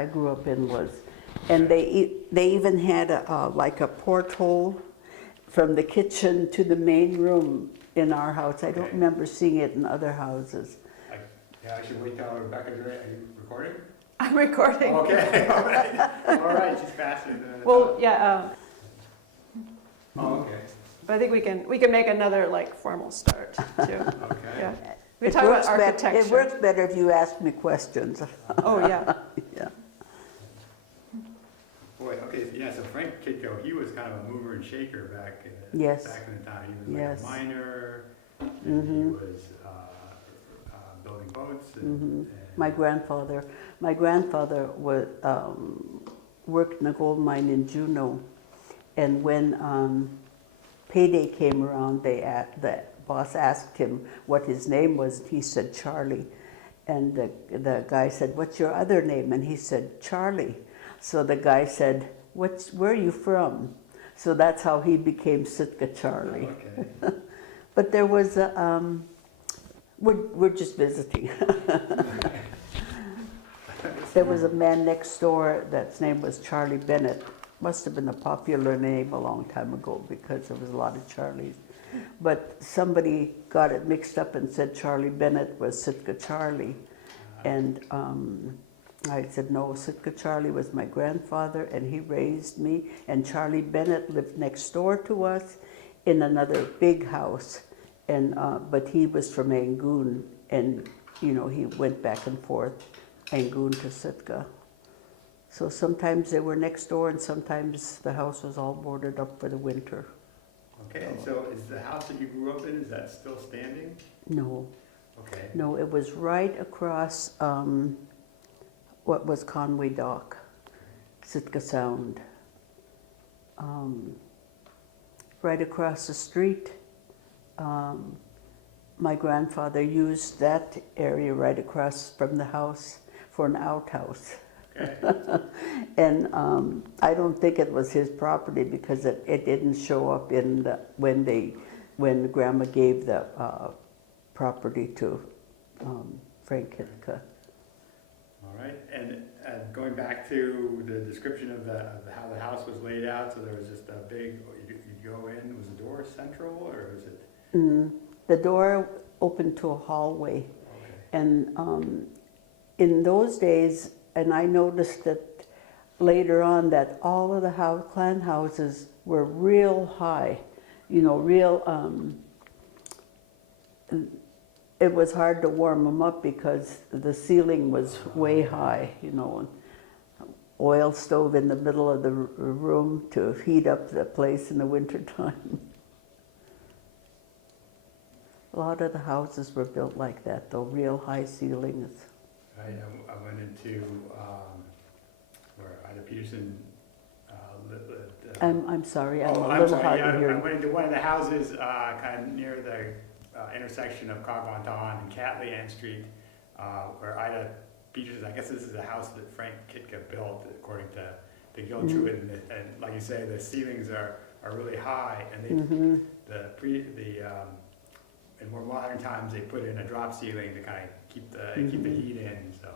I grew up in was, and they even had like a porthole from the kitchen to the main room in our house. I don't remember seeing it in other houses. Yeah, I should wait till Rebecca's ready. Are you recording? I'm recording. Okay, all right. All right, she's faster than I Well, thought. yeah, Oh, okay. but I think we can make another like formal start too. Okay. Yeah. We talk about architecture. It works better if you ask me questions. Oh yeah. Yeah. Boy, okay, yeah, so Frank Kitko, he was kind of a mover and shaker back in the time. He was like a miner, and he was building boats. And My grandfather was, worked in a gold mine in Juneau, and when payday came around, the boss asked him what his name was. He said Charlie, and the guy said, "What's your other name?" And he said Charlie. So the guy said, "Where are you from?" So that's how he became Sitka Charlie. Okay. But there was we're just visiting. There was a man next door that's name was Charlie Bennett. Must have been a popular name a long time ago because there was a lot of Charlies. But somebody got it mixed up and said Charlie Bennett was Sitka Charlie. And I said, no, Sitka Charlie was my grandfather and he raised me. And Charlie Bennett lived next door to us in another big house. And but he was from Angoon, and you know, he went back and forth, Angoon to Sitka. So sometimes they were next door, and sometimes the house was all boarded up for the winter. Okay, and so is the house that you grew up in, is that still standing? No, Okay. no, it was right across what was Conway Dock, Sitka Sound. Right across the street. My grandfather used that area right across from the house for an outhouse. Okay. And I don't think it was his property because it didn't show up in the, when Grandma gave the property to Frank Kitka. All right, and going back to the description of how the house was laid out, so there was just a big, you'd go in, was the door central, or was it? The door opened to a hallway. Okay. And in those days, and I noticed that later on, that all of the clan houses were real high, you know, real, it was hard to warm them up because the ceiling was way high, you know, and oil stove in the middle of the room to heat up the place in the wintertime. A lot of the houses were built like that, though, real high ceilings. Right, I went into where Ida Peterson lived. I'm sorry, I'm a I'm little sorry, hard yeah, to hear. I went into one of the houses kind of near the intersection of Cargonton and Catleyan Street, where Ida Peterson, I guess this is a house that Frank Kitka built, according to Gil Truitt, and like you say, the ceilings are really high, and they in more modern times, they put in a drop ceiling to kind of keep the heat in. So.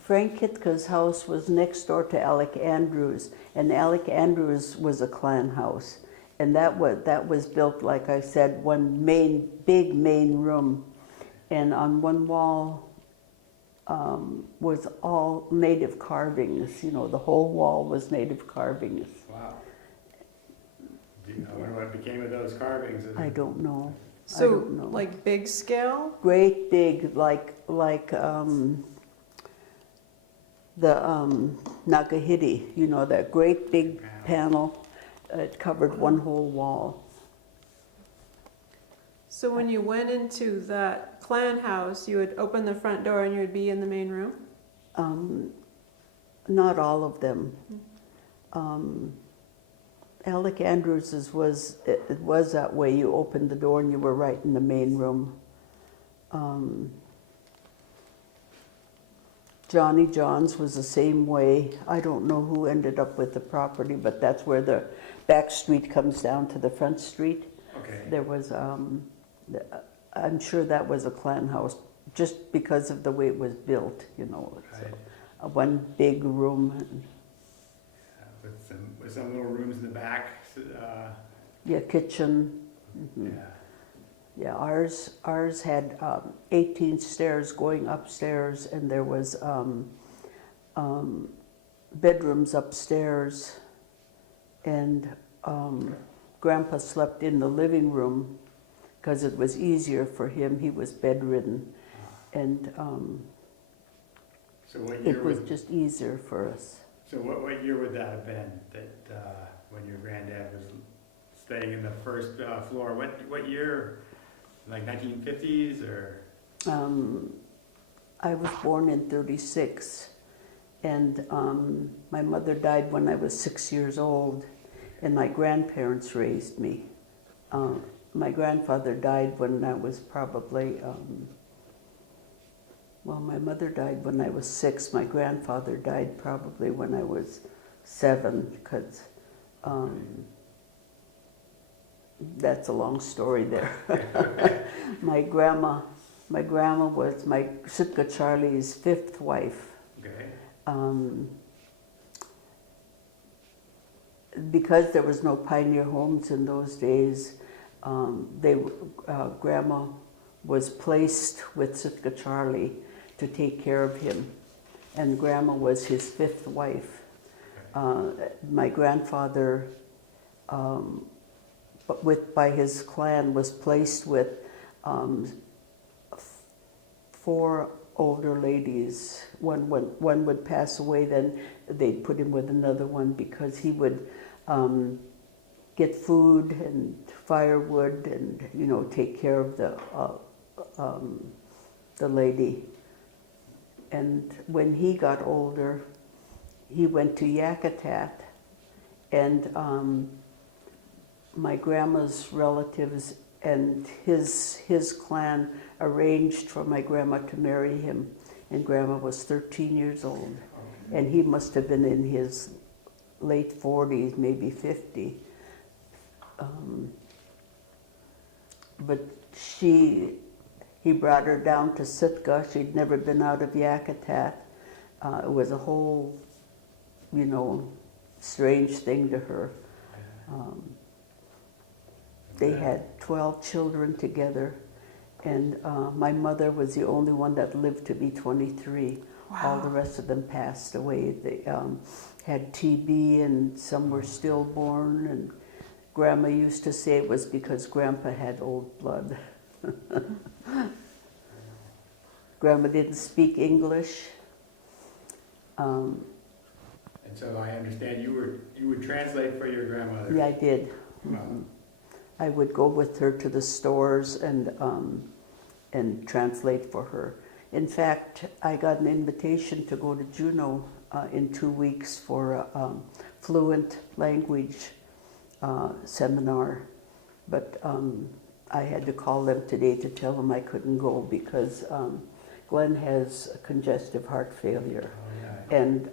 Frank Kitka's house was next door to Alec Andrews, and Alec Andrews was a clan house, and that was built, like I said, one big main room, and on one wall was all native carvings. You know, the whole wall was native carvings. Wow. I wonder what became of those carvings. I don't know. So I don't know. like big scale? Great big, like the Nakahiti, you know, that great big panel. It covered one whole wall. So when you went into that clan house, you would open the front door and you would be in the main room? Not all of them. Alec Andrews's was that way. You opened the door and you were right in the main room. Johnny John's was the same way. I don't know who ended up with the property, but that's where the back street comes down to the front street. Okay. There was, I'm sure that was a clan house just because of the way it was built, you know. It's Right. one big room, and, With some little rooms in the back. yeah, kitchen. Mhm. Yeah. Yeah, ours had 18 stairs going upstairs, and there was bedrooms upstairs, and Grandpa slept in the living room because it was easier for him. He was bedridden, and So what year it was would just easier for us. so what year would that have been that when your granddad was staying in the first floor? What year? Like 1950s or? I was born in '36, and my mother died when I was 6 years old, and my grandparents raised me. My grandfather died when I was probably, well, my mother died when I was 6. My grandfather died probably when I was 7, because that's a long story there. My grandma was my Sitka Charlie's 5th wife. Okay. Because there was no pioneer homes in those days, Grandma was placed with Sitka Charlie to take care of him, and Grandma was his 5th wife. My grandfather, by his clan, was placed with 4 older ladies. One would pass away, then they'd put him with another one because he would get food and firewood and, you know, take care of the lady. And when he got older, he went to Yakutat, and my grandma's relatives and his clan arranged for my grandma to marry him, and Grandma was 13 years old, and he must have been in his late 40s, maybe 50. But he brought her down to Sitka. She'd never been out of Yakutat. It was a whole, you know, strange thing to her. They had 12 children together, and my mother was the only one that lived to be 23. Wow. All the rest of them passed away. They had TB, and some were stillborn, and Grandma used to say it was because Grandpa had old blood. Grandma didn't speak English. And so I understand you would translate for your grandmother. Yeah, I did. Wow. I would go with her to the stores and translate for her. In fact, I got an invitation to go to Juneau in 2 weeks for a fluent language seminar, but I had to call them today to tell them I couldn't go because Glenn has congestive heart failure, Oh, yeah. and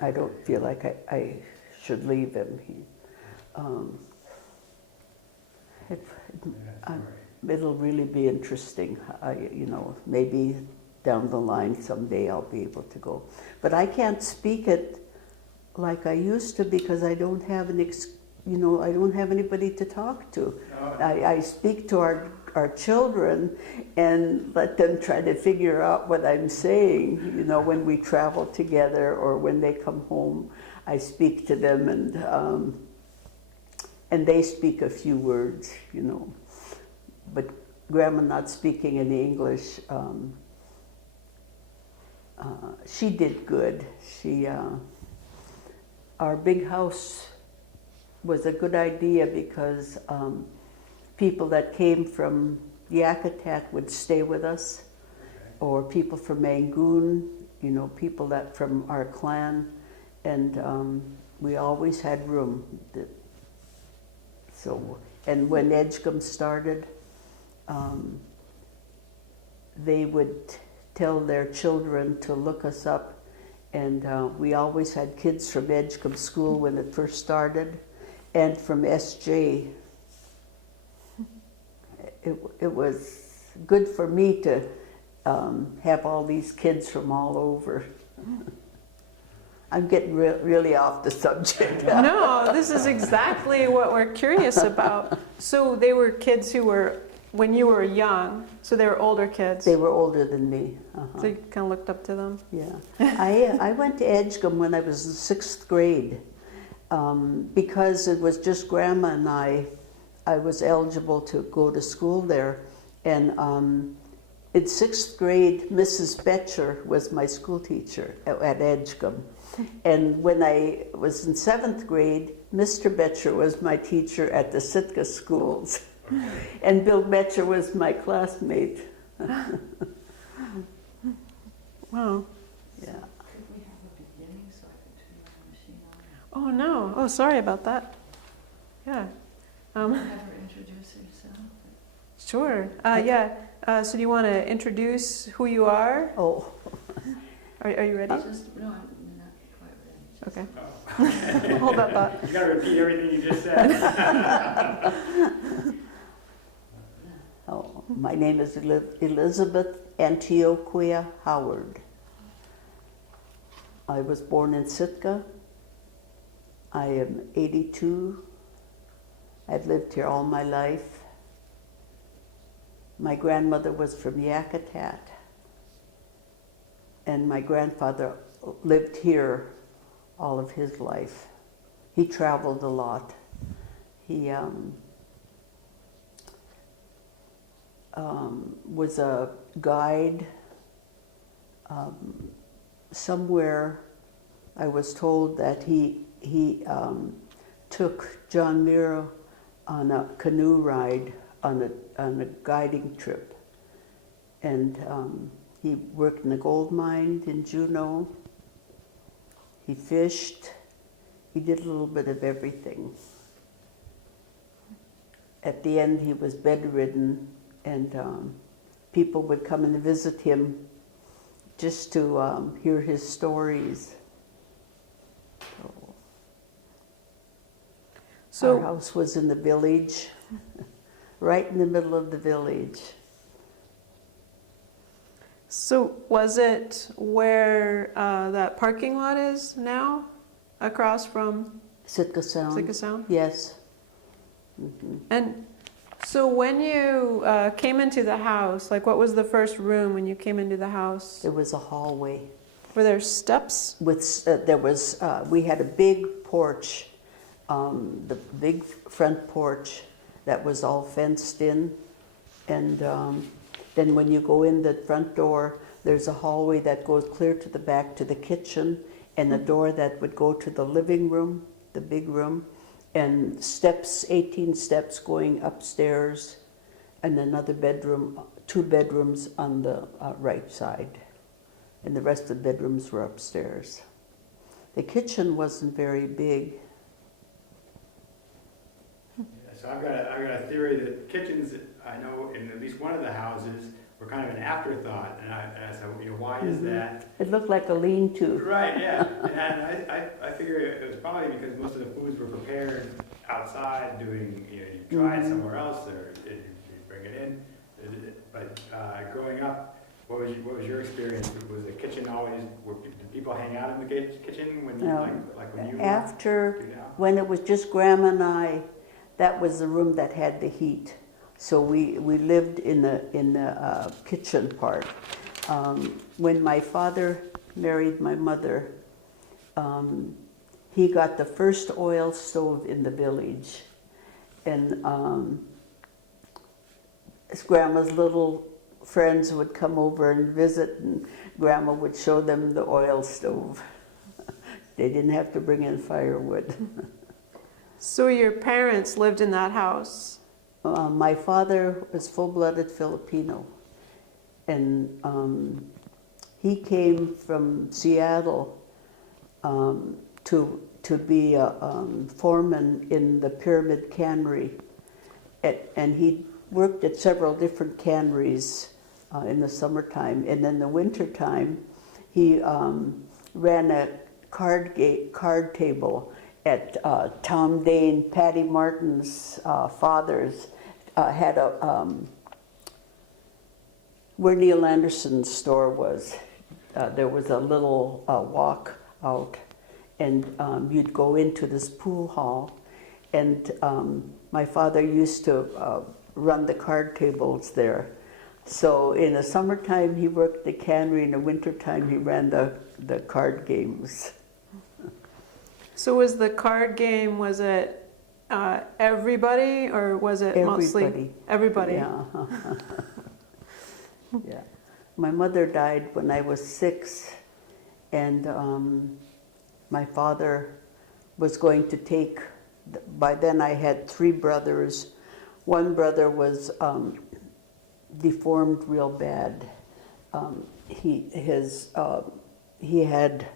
I don't feel like I should leave him. It'll really be interesting. You know, maybe down the line someday I'll be able to go. But I can't speak it like I used to because I don't have I don't have anybody to talk to. Oh. I speak to our children and let them try to figure out what I'm saying. You know, when we travel together or when they come home, I speak to them, and they speak a few words, you know. But Grandma not speaking any English, she did good. Our big house was a good idea because people that came from Yakutat would stay with us, or people from Mangoon, you know, people that from our clan, and we always had room. So, and when Edgecombe started, they would tell their children to look us up, and we always had kids from Edgecombe School when it first started, and from SJ. It was good for me to have all these kids from all over. I'm getting really off the subject. No, this is exactly what we're curious about. So they were kids who were, when you were young, so they were older kids. They were older than me. So you kind of looked up to them? Yeah. I went to Edgecombe when I was in 6th grade because it was just Grandma and I was eligible to go to school there. And in 6th grade, Mrs. Betcher was my school teacher at Edgecombe. And when I was in 7th grade, Mr. Betcher was my teacher at the Sitka schools. And Bill Betcher was my classmate. Wow. Yeah. Could we have a beginning so I could turn my machine on? Oh, no. Oh, sorry about that. Yeah. Have her introduce herself. Sure. Yeah. So do you want to introduce who you are? Oh. Are you ready? Just, no, I'm not quite ready. Just- Okay. Oh. Hold that thought. You gotta repeat everything you just said. Oh, my name is Elizabeth Antioquia Howard. I was born in Sitka. I am 82. I've lived here all my life. My grandmother was from Yakutat, and my grandfather lived here all of his life. He traveled a lot. He was a guide somewhere. I was told that he took John Muir on a canoe ride on a guiding trip, and he worked in the gold mine in Juneau. He fished. He did a little bit of everything. At the end, he was bedridden, and people would come and visit him just to hear his stories. So, our house was in the village, right in the middle of the village. so was it where that parking lot is now, across from Sitka Sound. Sitka Sound? Yes. Mm-hmm. And so when you came into the house, like what was the first room when you came into the house? There was a hallway. Were there steps? With we had a big porch, the big front porch that was all fenced in, and then when you go in the front door, there's a hallway that goes clear to the back to the kitchen, and a door that would go to the living room, the big room, and steps, 18 steps going upstairs, and another bedroom, 2 bedrooms on the right side, and the rest of the bedrooms were upstairs. The kitchen wasn't very big. So I've got a theory that kitchens, I know in at least one of the houses, were kind of an afterthought, and I said, why is that? It looked like a lean-to. Right, yeah, and I figure it was probably because most of the foods were prepared outside, doing, you try it somewhere else, or you bring it in. But growing up, what was your experience? Was the kitchen always, did people hang out in the kitchen when you, like when you After, when it was just Grandma and I, that was the room that had the heat. So we lived in the kitchen part. When my father married my mother, he got the first oil stove in the village, and his Grandma's little friends would come over and visit, and Grandma would show them the oil stove. They didn't have to bring in firewood. So your parents lived in that house? My father was full-blooded Filipino, and he came from Seattle to be a foreman in the Pyramid Cannery, and he worked at several different canneries in the summertime, and in the wintertime he ran a card table at Tom Dane, Patty Martin's father's, had a where Neil Anderson's store was, there was a little walk out, and you'd go into this pool hall, and my father used to run the card tables there. So in the summertime he worked the cannery, in the wintertime he ran the card games. So was the card game, was it everybody, or was it mostly everybody? Yeah. Yeah. My mother died when I was 6, and my father was going to take, by then I had 3 brothers. One brother was deformed real bad. He had,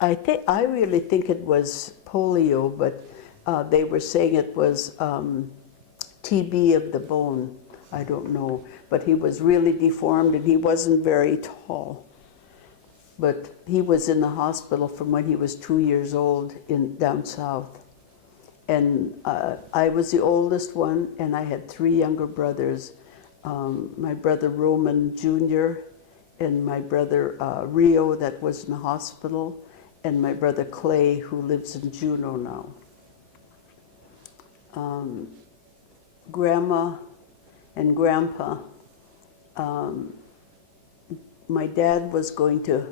I really think it was polio, but they were saying it was TB of the bone. I don't know, but he was really deformed and he wasn't very tall. But he was in the hospital from when he was 2 years old down south. And I was the oldest one, and I had 3 younger brothers. My brother Roman Jr., and my brother Rio, that was in the hospital, and my brother Clay, who lives in Juneau now. Grandma and Grandpa, my dad was going to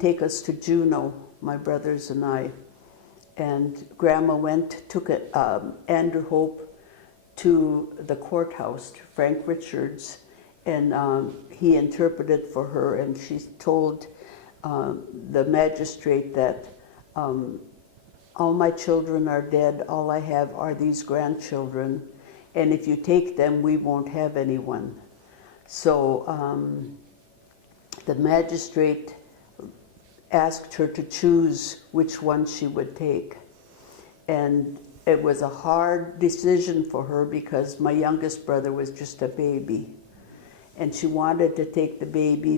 take us to Juneau, my brothers and I. And Grandma took Andrew Hope to the courthouse, to Frank Richards, and he interpreted for her, and she told the magistrate that all my children are dead, all I have are these grandchildren, and if you take them, we won't have anyone. So the magistrate asked her to choose which one she would take. And it was a hard decision for her because my youngest brother was just a baby. And she wanted to take the baby,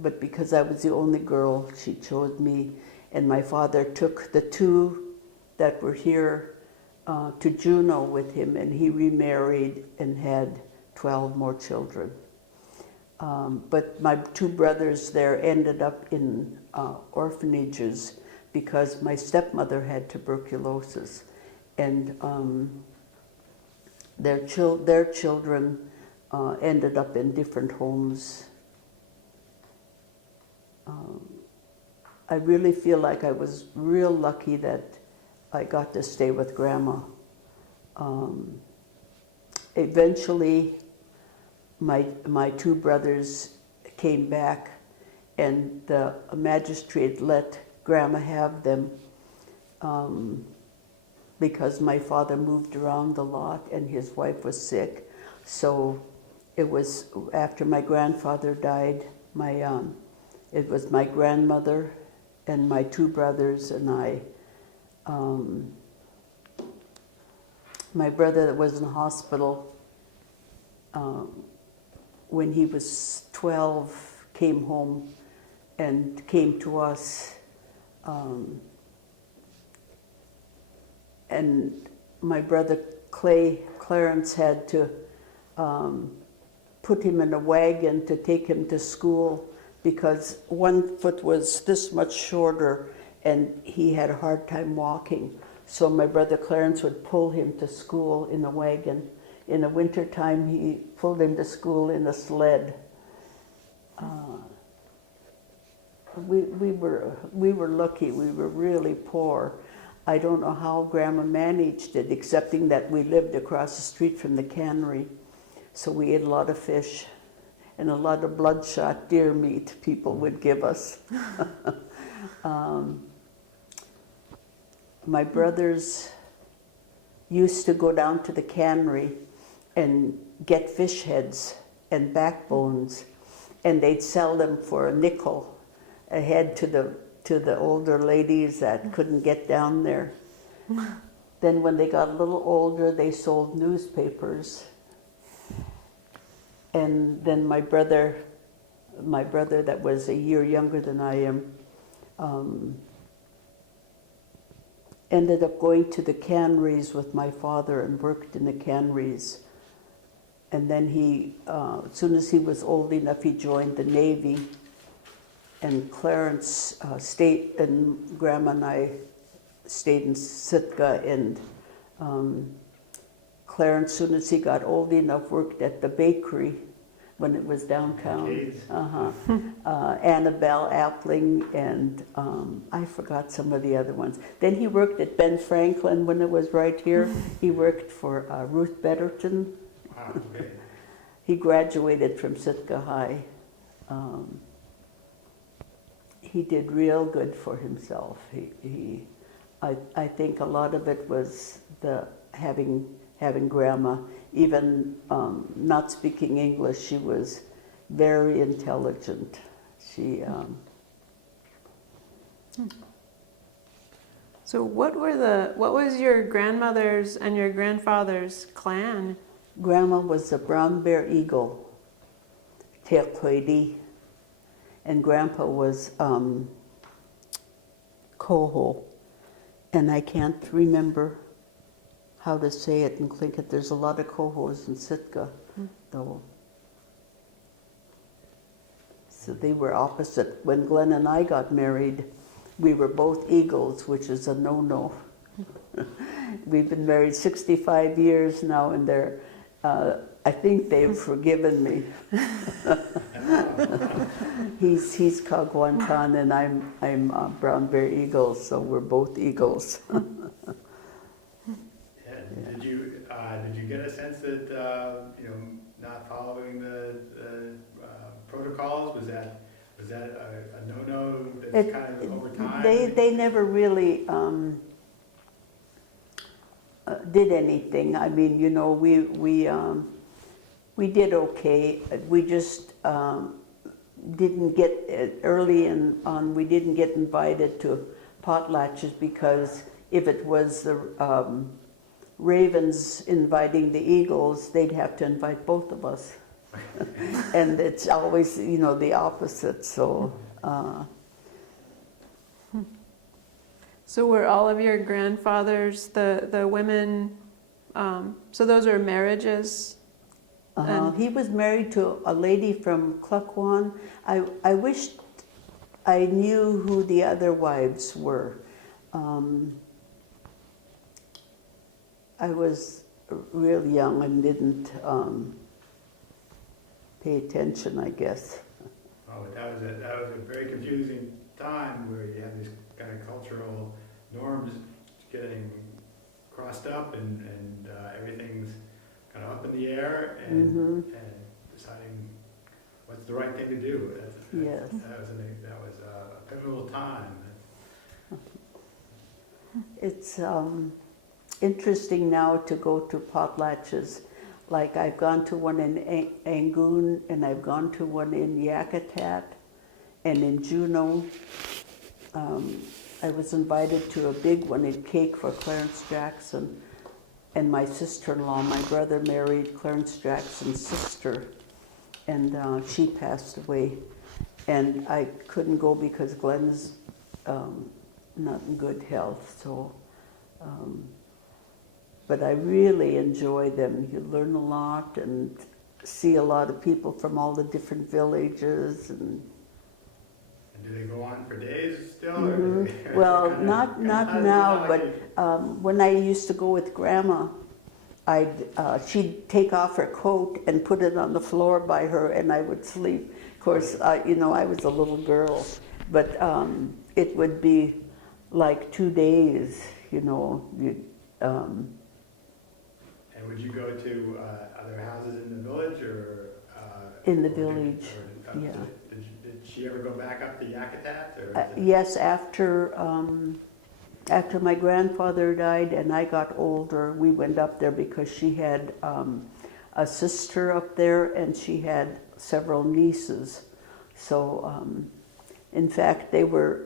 but because I was the only girl, she chose me. And my father took the 2 that were here to Juneau with him, and he remarried and had 12 more children. But my 2 brothers there ended up in orphanages because my stepmother had tuberculosis, and their children ended up in different homes. I really feel like I was real lucky that I got to stay with Grandma. Eventually, my 2 brothers came back, and the magistrate let Grandma have them because my father moved around a lot and his wife was sick. So it was after my grandfather died, it was my grandmother and my 2 brothers and I. My brother that was in the hospital, when he was 12, came home and came to us. And my brother Clarence had to put him in a wagon to take him to school because one foot was this much shorter and he had a hard time walking. So my brother Clarence would pull him to school in a wagon. In the wintertime, he pulled him to school in a sled. We were lucky. We were really poor. I don't know how Grandma managed it, excepting that we lived across the street from the cannery. So we ate a lot of fish and a lot of bloodshot deer meat people would give us. My brothers used to go down to the cannery and get fish heads and backbones, and they'd sell them for a nickel a head to the older ladies that couldn't get down there. Then when they got a little older, they sold newspapers. And then my brother that was a year younger than I am, ended up going to the canneries with my father and worked in the canneries. and then he, as soon as he was old enough, he joined the Navy. And Clarence stayed, and Grandma and I stayed in Sitka, and Clarence, as soon as he got old enough, worked at the bakery when it was downtown. Arcades. Annabelle Appling, and I forgot some of the other ones. Then he worked at Ben Franklin when it was right here. He worked for Ruth Betterton. Wow, okay. He graduated from Sitka High. He did real good for himself. I think a lot of it was the having Grandma. Even not speaking English, she was very intelligent. She. So what was your grandmother's and your grandfather's clan? Grandma was a brown bear eagle, Tequedi, and Grandpa was Coho, and I can't remember how to say it in Tlingit. There's a lot of Cohos in Sitka, though. So they were opposite. When Glenn and I got married, we were both eagles, which is a no-no. We've been married 65 years now, and I think they've forgiven me. He's Kagwantan, and I'm Brown Bear Eagle, so we're both eagles. Did you get a sense that not following the protocols was that a no-no that's kind of over time? They never really did anything. I mean, we did okay. We just didn't get early on. We didn't get invited to potlatches because if it was the Ravens inviting the Eagles, they'd have to invite both of us. And it's always, the opposite. So. So were all of your grandfathers the women? So those are marriages. He was married to a lady from Klukwan. I wished I knew who the other wives were. I was real young and didn't pay attention, I guess. Oh, that was a very confusing time where you have these kind of cultural norms getting crossed up and everything's kind of up in the air and deciding what's the right thing to do. Yes. That was a pivotal time. It's interesting now to go to potlatches. Like I've gone to one in Angoon, and I've gone to one in Yakutat, and in Juneau. I was invited to a big one in Cake for Clarence Jackson, and my sister-in-law. My brother married Clarence Jackson's sister, and she passed away. And I couldn't go because Glenn's not in good health. So, but I really enjoy them. You learn a lot and see a lot of people from all the different villages. And do they go on for days still? Or well, not now, but when I used to go with Grandma, she'd take off her coat and put it on the floor by her, and I would sleep. Of course, I was a little girl, but it would be like 2 days, And would you go to other houses in the village or? In the village, yeah. Did she ever go back up to Yakutat? Or yes, after my grandfather died and I got older, we went up there because she had a sister up there and she had several nieces. So, in fact, they were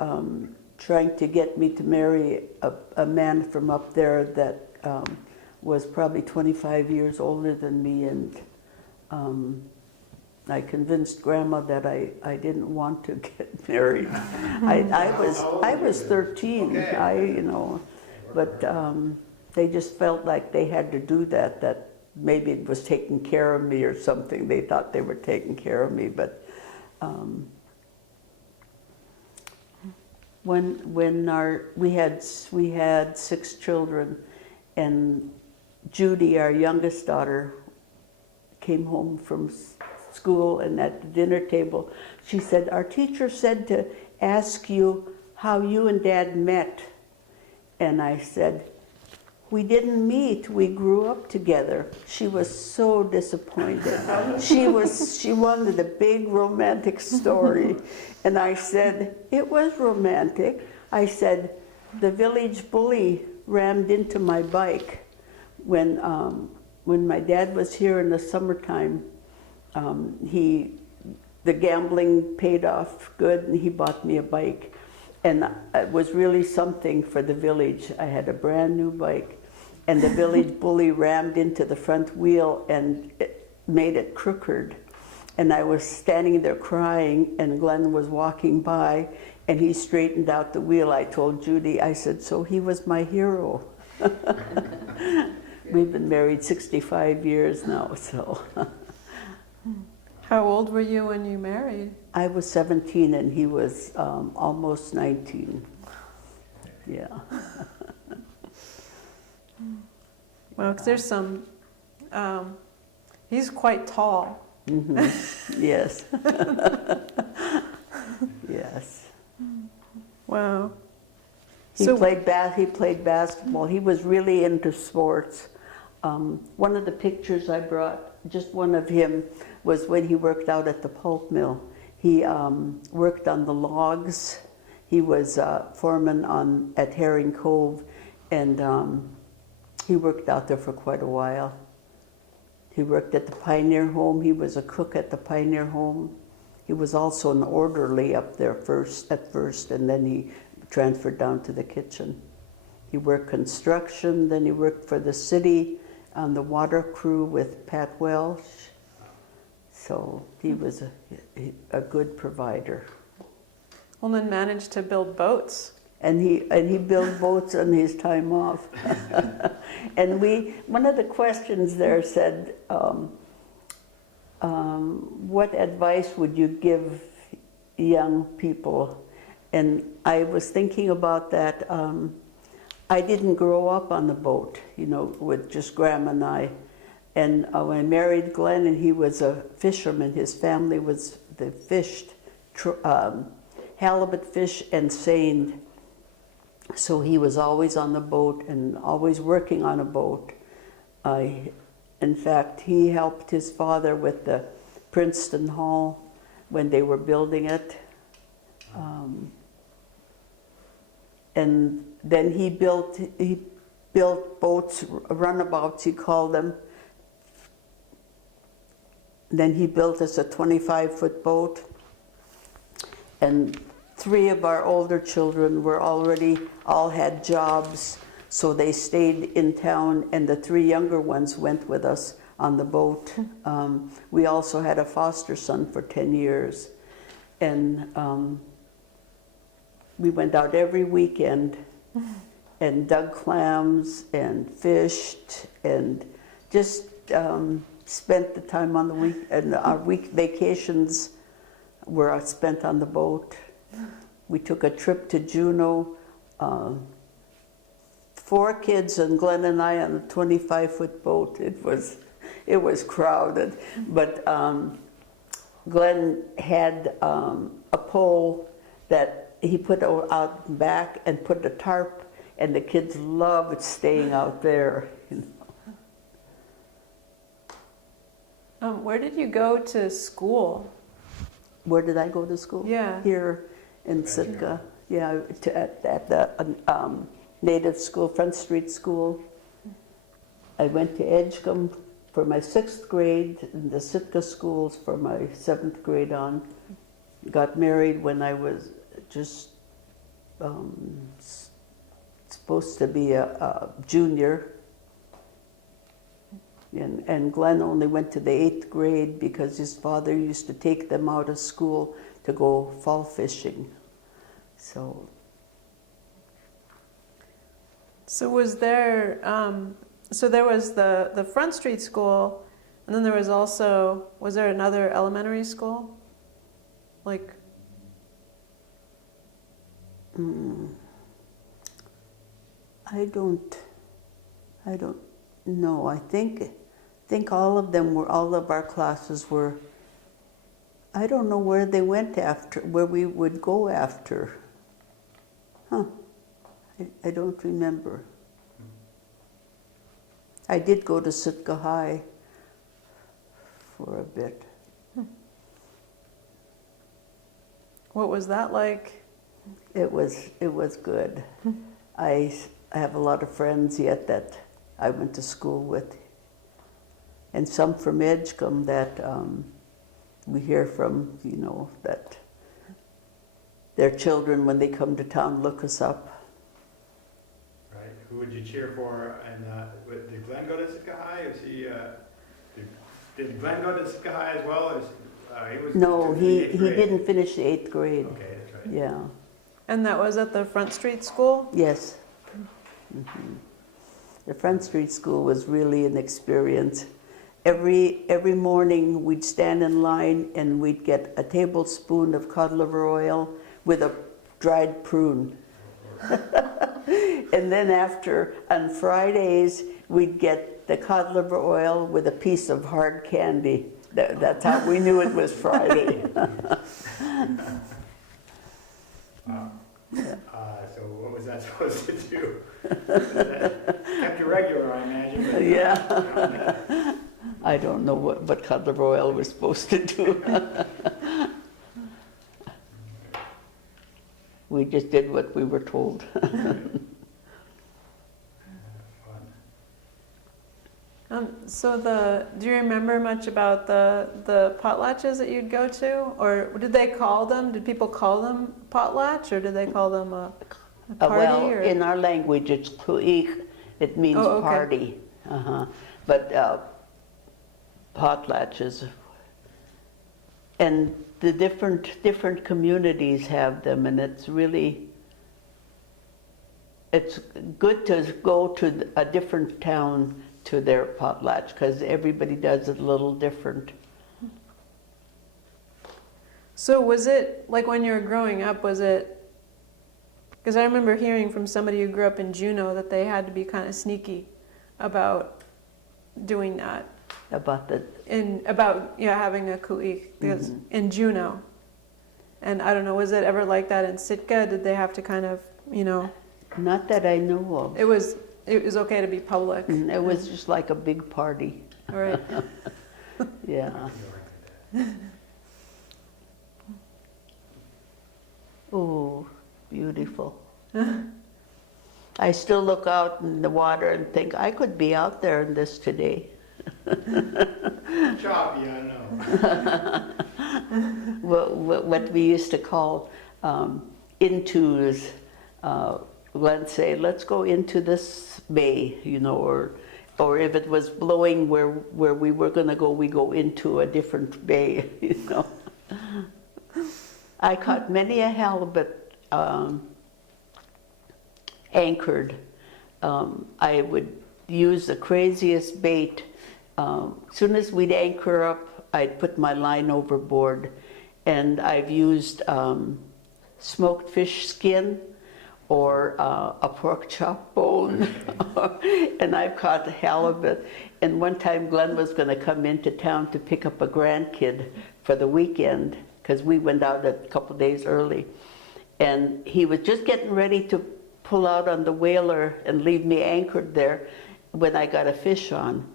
trying to get me to marry a man from up there that was probably 25 years older than me, and I convinced Grandma that I didn't want to get married. I was 13. Okay. But they just felt like they had to do that maybe it was taking care of me or something. They thought they were taking care of me, but when we had 6 children, and Judy, our youngest daughter, came home from school, and at the dinner table, she said, "Our teacher said to ask you how you and Dad met." And I said, "We didn't meet, we grew up together." She was so disappointed. She wanted a big romantic story. And I said, "It was romantic." I said, "The village bully rammed into my bike when my dad was here in the summertime. The gambling paid off good, and he bought me a bike. And it was really something for the village. I had a brand new bike, and the village bully rammed into the front wheel and it made it crooked. And I was standing there crying, and Glenn was walking by, and he straightened out the wheel. I told Judy, I said, "So he was my hero." We've been married 65 years now, so. How old were you when you married? I was 17 and he was almost 19. Yeah. Well, 'cause there's some, he's quite tall. Mm-hmm. Yes. Yes. Wow. He So- played basketball. He was really into sports. One of the pictures I brought, just one of him, was when he worked out at the pulp mill. He worked on the logs. He was foreman at Herring Cove, and he worked out there for quite a while. He worked at the Pioneer Home. He was a cook at the Pioneer Home. He was also an orderly up there at first, and then he transferred down to the kitchen. He worked construction, then he worked for the city on the water crew with Pat Welsh. So he was a good provider. Well, then managed to build boats. And he built boats on his time off. And one of the questions there said, what advice would you give young people? And I was thinking about that. I didn't grow up on the boat, with just Grandma and I. And when I married Glenn, and he was a fisherman, his family they fished halibut fish and seine. So he was always on the boat and always working on a boat. In fact, he helped his father with the Princeton Hall when they were building it. And then he built boats, runabouts he called them. Then he built us a 25-foot boat. And 3 of our older children all had jobs, so they stayed in town, and the 3 younger ones went with us on the boat. We also had a foster son for 10 years. And we went out every weekend and dug clams and fished and just spent the time on the week. And our week vacations were spent on the boat. We took a trip to Juneau, 4 kids and Glenn and I on a 25-foot boat. It was crowded, but Glenn had a pole that he put out back and put a tarp, and the kids loved staying out there. Where did you go to school? Where did I go to school? Yeah. Here in Sitka. Yeah, at the native school, Front Street School. I went to Edgecombe for my 6th grade, and the Sitka schools for my 7th grade on. Got married when I was just supposed to be a junior. And Glenn only went to the 8th grade because his father used to take them out of school to go fall fishing. So was there so there was the Front Street School, and then there was also, was there another elementary school? Like, I don't know. I think all of them were, all of our classes were, I don't know where they went after, where we would go after. Huh. I don't remember. I did go to Sitka High for a bit. what was that like? It was good. I have a lot of friends yet that I went to school with, and some from Edgecombe that we hear from, you know, that their children, when they come to town, look us up. Right, who would you cheer for, and did Glenn go to Sitka High? Is he, did Glenn go to Sitka High as well, or he was? No, to the he eighth grade? didn't finish the 8th grade. Okay, that's right. Yeah, And that was at the Front Street School? yes. Mhm. The Front Street School was really an experience. Every morning we'd stand in line and we'd get a tablespoon of cod liver oil with a dried prune. And then on Fridays, we'd get the cod liver oil with a piece of hard candy. That's how we knew it was Friday. Wow. So what was that supposed to do? That kept you regular, I imagine. But, Yeah. I don't know what cod liver oil was supposed to do. We just did what we were told. Fun. Do you remember much about the potlatches that you'd go to? Or did people call them potlatch, or did they call them a party? Well, or? in our language, it's ku'ik. It means Oh, okay. party. But potlatches, and the different communities have them, and it's good to go to a different town to their potlatch, because everybody does it a little different. So was it, like when you were growing up, was it, because I remember hearing from somebody who grew up in Juneau that they had to be kind of sneaky about doing that. About the Having a ku'ik because in Juneau. And I don't know, was it ever like that in Sitka? Did they have to kind of, not that I know of. it was okay to be public. It was just like a big party. All right. Yeah. Oh, beautiful. I still look out in the water and think I could be out there in this today. Choppy, I know. What we used to call intos. Let's say, let's go into this bay, or if it was blowing where we were going to go, we go into a different bay, I caught many a halibut anchored. I would use the craziest bait. As soon as we'd anchor up, I'd put my line overboard, and I've used smoked fish skin or a pork chop bone, and I've caught halibut. And one time Glenn was going to come into town to pick up a grandkid for the weekend, because we went out a couple days early, and he was just getting ready to pull out on the whaler and leave me anchored there when I got a fish on.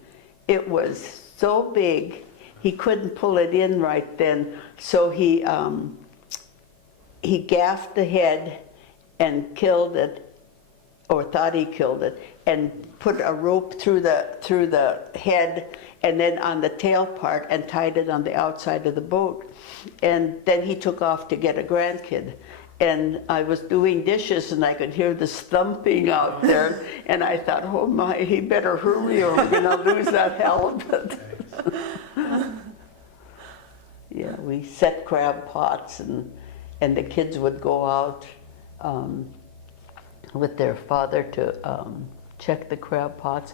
It was so big, he couldn't pull it in right then, so he gaffed the head and killed it, or thought he killed it, and put a rope through the head and then on the tail part and tied it on the outside of the boat. And then he took off to get a grandkid. And I was doing dishes and I could hear this thumping out there, and I thought, oh my, he better hurry or we're gonna lose that halibut. Yeah, we set crab pots, and the kids would go out with their father to check the crab pots,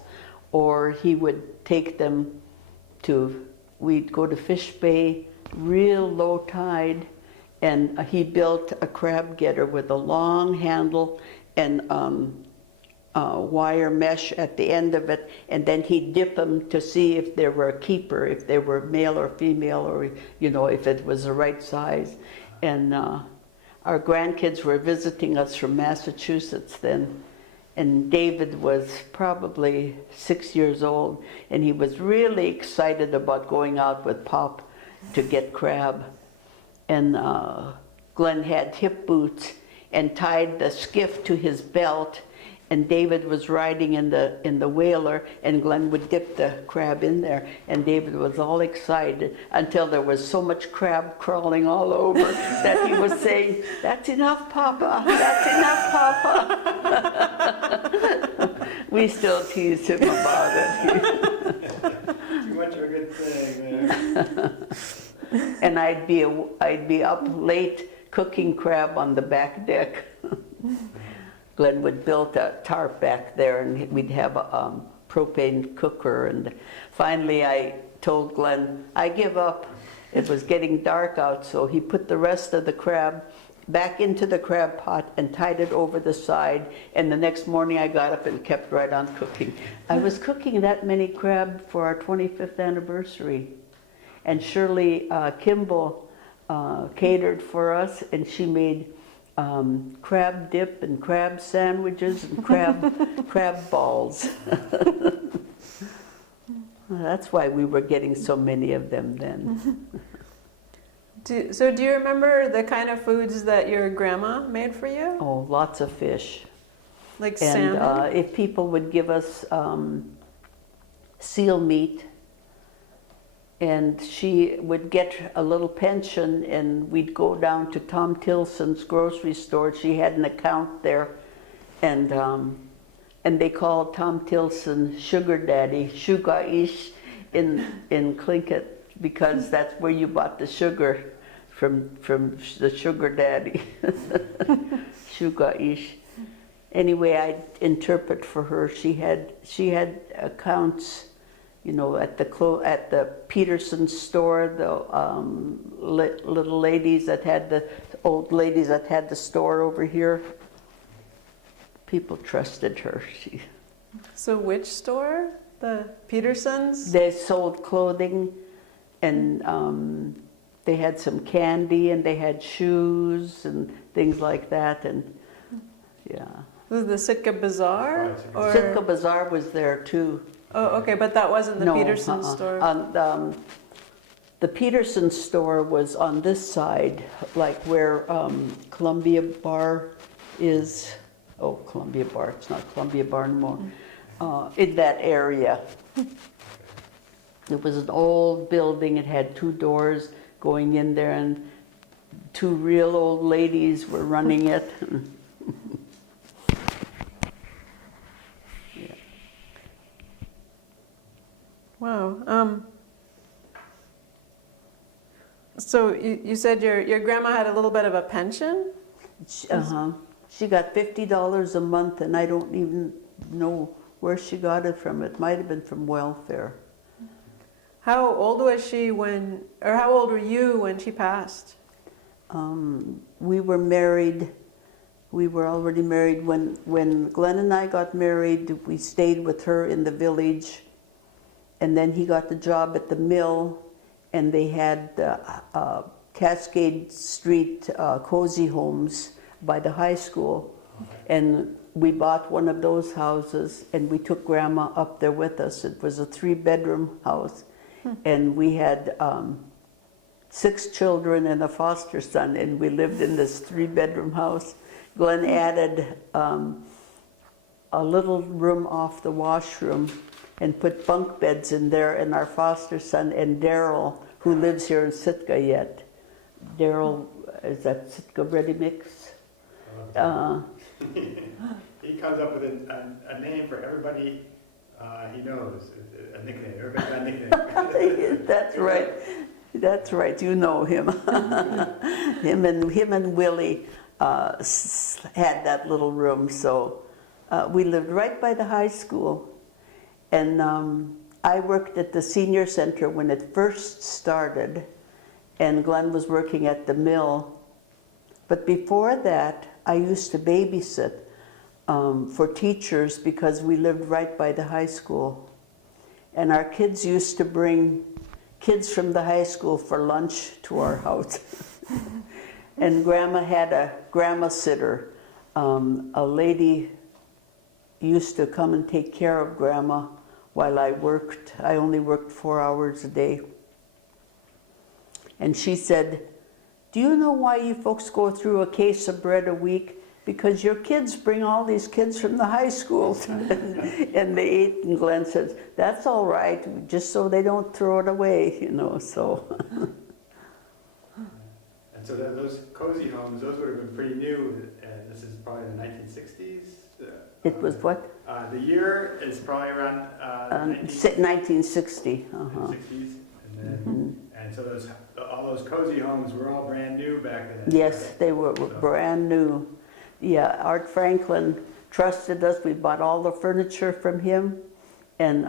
or he would take them to, we'd go to Fish Bay, real low tide, and he built a crab getter with a long handle and wire mesh at the end of it, and then he'd dip them to see if there were a keeper, if they were male or female, or you know, if it was the right size. And our grandkids were visiting us from Massachusetts then, and David was probably 6 years old, and he was really excited about going out with Pop to get crab. And Glenn had hip boots and tied the skiff to his belt, and David was riding in the whaler, and Glenn would dip the crab in there, and David was all excited until there was so much crab crawling all over that he was saying, "That's enough, Papa, that's enough, Papa." We still tease him about it. Too much of a good thing there. And I'd be up late cooking crab on the back deck. Glenn would build a tarp back there, and we'd have a propane cooker. And finally I told Glenn, I give up. It was getting dark out, so he put the rest of the crab back into the crab pot and tied it over the side. And the next morning I got up and kept right on cooking. I was cooking that many crab for our 25th anniversary. And Shirley Kimball catered for us, and she made crab dip and crab sandwiches and crab balls. That's why we were getting so many of them then. So do you remember the kind of foods that your grandma made for you? Oh, lots of fish. Like And salmon? if people would give us seal meat, and she would get a little pension, and we'd go down to Tom Tilson's grocery store. She had an account there, and they called Tom Tilson Sugar Daddy, Shuga Ish, in Tlingit, because that's where you bought the sugar from the Sugar Daddy, Shuga Ish. Anyway, I'd interpret for her. She had accounts, you know, at the Peterson store, the little ladies that had the old ladies that had the store over here. People trusted her. So which store? The Petersons? They sold clothing, and they had some candy, and they had shoes and things like that, and yeah. Was it the Sitka Bazaar? Or... Sitka Bazaar was there too. Oh, okay, but that wasn't the No, Peterson store. The Peterson store was on this side, like where Columbia Bar is. Oh, Columbia Bar, it's not Columbia Bar anymore. In that area. It was an old building. It had 2 doors going in there, and 2 real old ladies were running it. Wow. So you said your grandma had a little bit of a pension? Uh-huh. She got $50 a month, and I don't even know where she got it from. It might have been from welfare. How old was she when, or how old were you when she passed? We were married. We were already married. When Glenn and I got married, we stayed with her in the village. And then he got the job at the mill, and they had Cascade Street cozy homes by the high school. And we bought one of those houses, and we took Grandma up there with us. It was a 3-bedroom house. And we had 6 children and a foster son, and we lived in this 3-bedroom house. Glenn added a little room off the washroom and put bunk beds in there, and our foster son and Daryl, who lives here in Sitka yet. Daryl, is that Sitka Ready Mix? He comes up with a name for everybody he knows, a nickname. Everybody's got a nickname. That's right. That's right. You know him. him and Willie had that little room. So we lived right by the high school. And I worked at the senior center when it first started, and Glenn was working at the mill. But before that, I used to babysit for teachers because we lived right by the high school. And our kids used to bring kids from the high school for lunch to our house. And Grandma had a grandma sitter. A lady used to come and take care of Grandma while I worked. I only worked 4 hours a day. And she said, "Do you know why you folks go through a case of bread a week? Because your kids bring all these kids from the high schools." And they ate, and Glenn says, "That's all right, just so they don't throw it away, you know," so. And so those cozy homes, those would have been pretty new. This is probably the 1960s. It was what? The year is probably around 1960. 1960s. And so all those cozy homes were all brand new back then. Yes, they were brand new. Yeah, Art Franklin trusted us. We bought all the furniture from him, and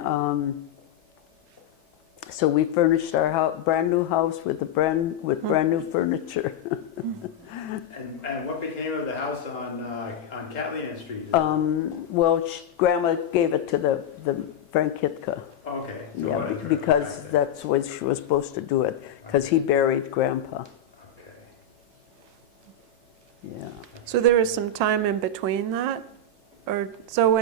so we furnished our brand new house with brand new furniture. And what became of the house on Catley Street? Well, Grandma gave it to the Frank Hitka. Okay. So Yeah, what is it because back then? that's what she was supposed to do it, because he buried Grandpa. Okay. Yeah. So there was some time in between that, or so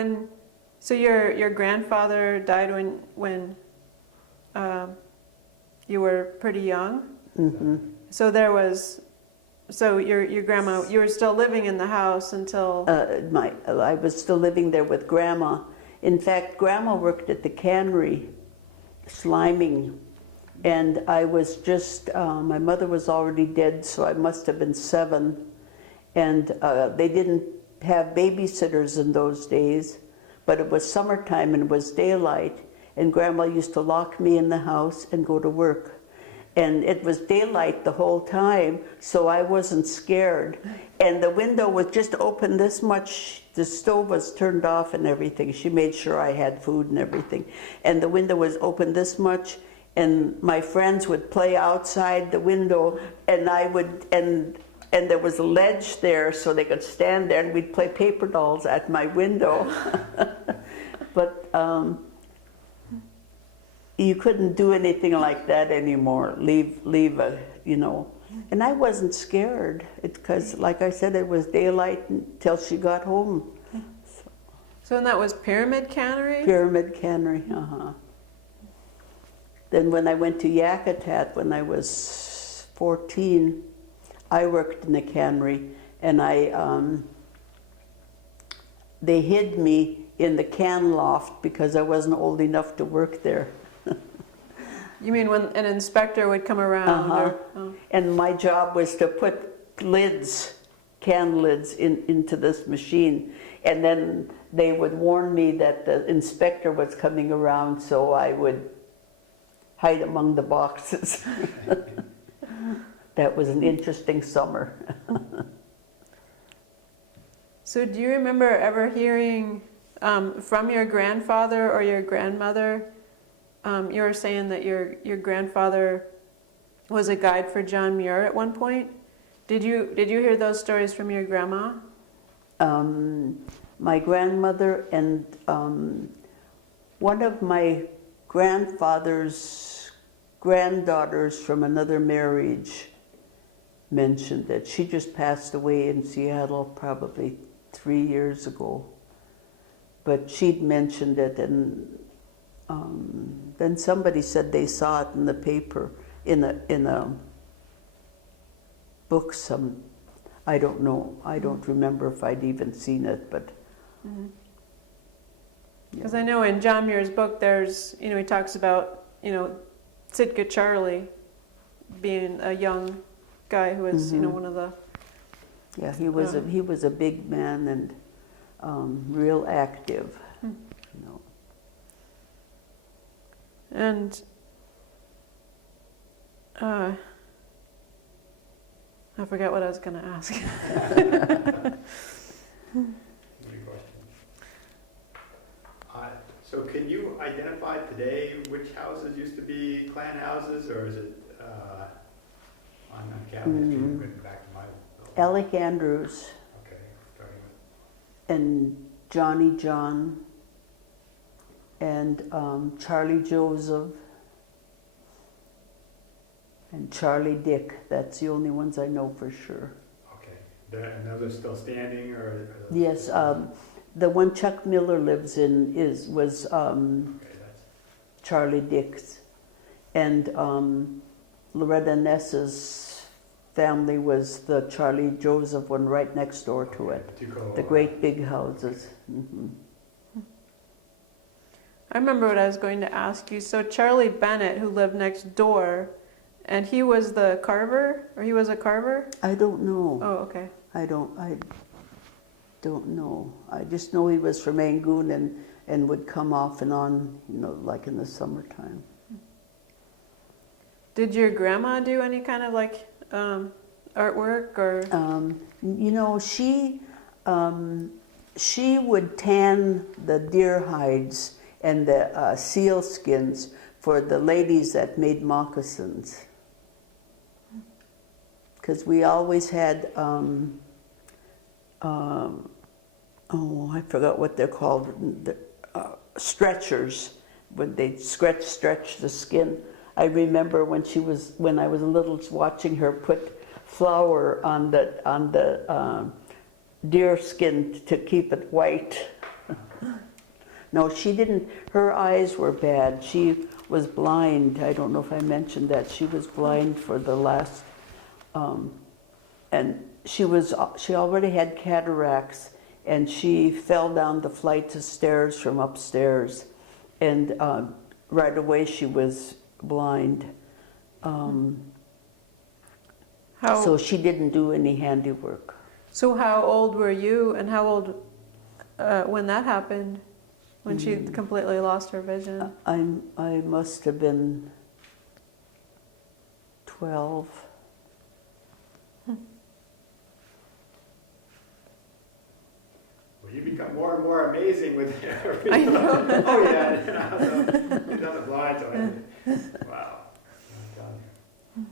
your grandfather died when you were pretty young. Mm-hmm. So there was, your grandma, you were still living in the house until. I was still living there with Grandma. In fact, Grandma worked at the cannery, sliming, and I was just, my mother was already dead, so I must have been 7, and they didn't have babysitters in those days, but it was summertime and it was daylight, and Grandma used to lock me in the house and go to work. And it was daylight the whole time, so I wasn't scared. And the window was just open this much. The stove was turned off and everything. She made sure I had food and everything. And the window was open this much, and my friends would play outside the window, and I would, and there was a ledge there so they could stand there, and we'd play paper dolls at my window. But you couldn't do anything like that anymore, leave a, you know. And I wasn't scared, because like I said, it was daylight until she got home. So and that was Pyramid Cannery? Pyramid Cannery, Then when I went to Yakutat when I was 14, I worked in the cannery, and they hid me in the can loft because I wasn't old enough to work there. You mean when an inspector would come around? Or, oh. And my job was to put lids, can lids, into this machine. And then they would warn me that the inspector was coming around, so I would hide among the boxes. That was an interesting summer. So do you remember ever hearing from your grandfather or your grandmother? You were saying that your grandfather was a guide for John Muir at one point. Did you hear those stories from your grandma? My grandmother and one of my grandfather's granddaughters from another marriage mentioned it. She just passed away in Seattle probably 3 years ago. But she'd mentioned it, and then somebody said they saw it in the paper, in a book. I don't know. I don't remember if I'd even seen it, but. Because I know in John Muir's book, there's, he talks about, Sitka Charlie being a young guy who was, one of the. Yeah, he was a big man and real active. And I forgot what I was going to ask. So can you identified today which houses used to be clan houses, or is it on Catholic Street, going back to my building? Alec Andrews Okay, starting with, and Johnny John and Charlie Joseph and Charlie Dick. That's the only ones I know for sure. okay. And those are still standing, or? are those Yes, just- the one Chuck Miller lives in was Okay, that's, Charlie Dick's, and Loretta Ness's family was the Charlie Joseph one right next door to it. The great big houses. I remember what I was going to ask you. So Charlie Bennett, who lived next door, and he was the carver, or he was a carver? I don't know. Oh, okay. I don't know. I just know he was from Angoon and would come off and on, like in the summertime. Did your grandma do any kind of like artwork or? She would tan the deer hides and the seal skins for the ladies that made moccasins. Because we always had, I forgot what they're called, stretchers, when they stretch the skin. I remember when I was little, watching her put flour on the deer skin to keep it white. No, she didn't. Her eyes were bad. She was blind. I don't know if I mentioned that. She was blind for the last, and she already had cataracts, and she fell down the flight of stairs from upstairs, and right away she was blind. So she didn't do any handiwork. So how old were you, and how old when that happened? When she completely lost her vision? I must have been 12. well, you become more and more amazing with every. I know. Oh yeah, so, it doesn't blind, so wow. I'm telling you.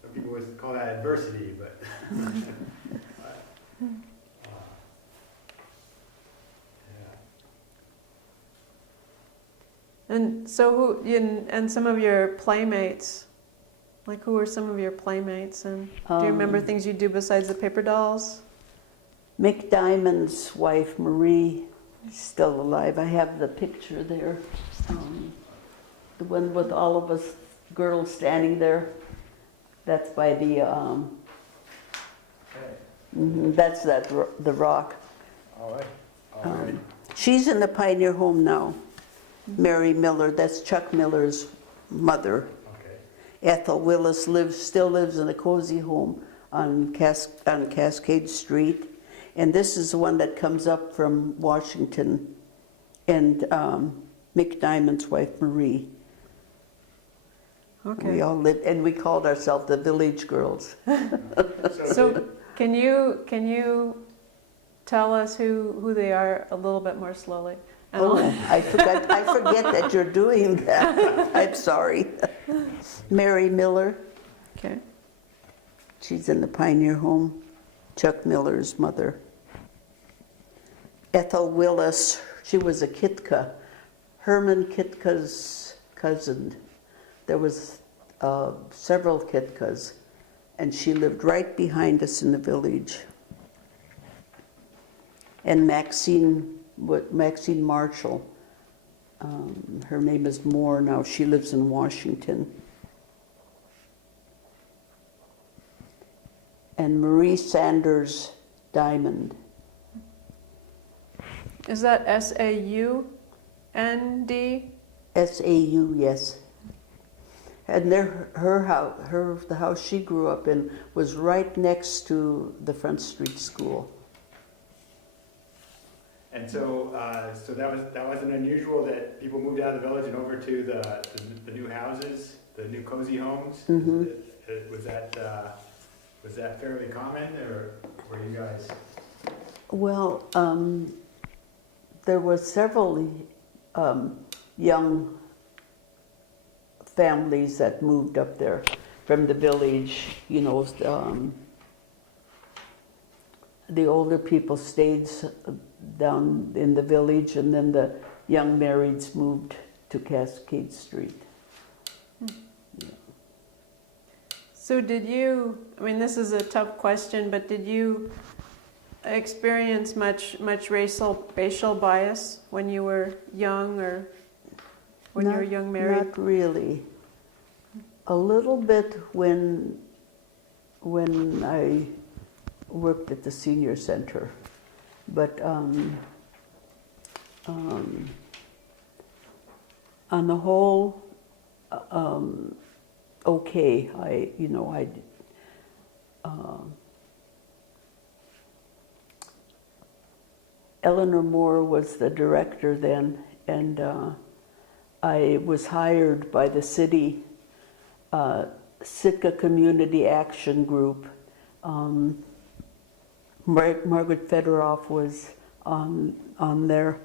Some people would call that adversity, but. Yeah. And so and some of your playmates, like who were some of your playmates, and do you remember things you do besides the paper dolls? Mick Diamond's wife, Marie, is still alive. I have the picture there. The one with all of us girls standing there. That's by the, that's the rock. All right. She's in the Pioneer Home now. Mary Miller, that's Chuck Miller's mother. Okay. Ethel Willis still lives in a cozy home on Cascade Street. And this is the one that comes up from Washington, and Mick Diamond's wife, Marie. Okay. We all lived, and we called ourselves the Village Girls. So can you tell us who they are a little bit more slowly? And I forget that you're doing that. I'm sorry. Mary Miller, okay. she's in the Pioneer Home. Chuck Miller's mother. Ethel Willis, she was a Kitka, Herman Kitka's cousin. There was several Kitkas, and she lived right behind us in the village. And Maxine Marshall, her name is Moore now, she lives in Washington. And Marie Sanders Diamond. Is that SAUND? SAU, yes. And the house she grew up in was right next to the Front Street School. And so, that wasn't unusual that people moved out of the village and over to the new houses, the new cozy homes. Mhm. Was that fairly common, or were you guys? Well, there were several young families that moved up there from the village, the older people stayed down in the village, and then the young marrieds moved to Cascade Street. So did you, I mean, this is a tough question, but did you experience much racial bias when you were young, or when you were young married? Not really. A little bit when I worked at the senior center, but on the whole, okay. Eleanor Moore was the director then, and I was hired by the city Sitka Community Action Group. Margaret Federoff was on there,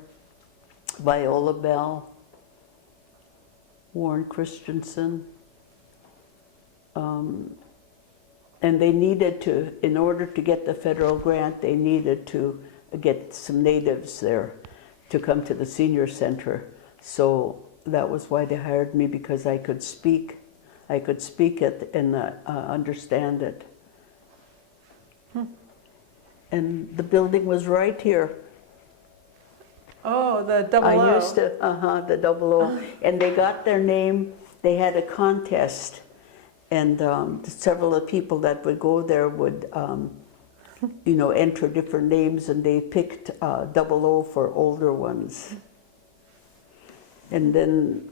Viola Bell, Warren Christensen. And they needed to, in order to get the federal grant, they needed to get some natives there to come to the senior center. So that was why they hired me, because I could speak it and understand it. And the building was right here. Oh, the double O. I used to, the double O. And they got their name, they had a contest. And several of the people that would go there would, enter different names, and they picked double O for older ones. And then,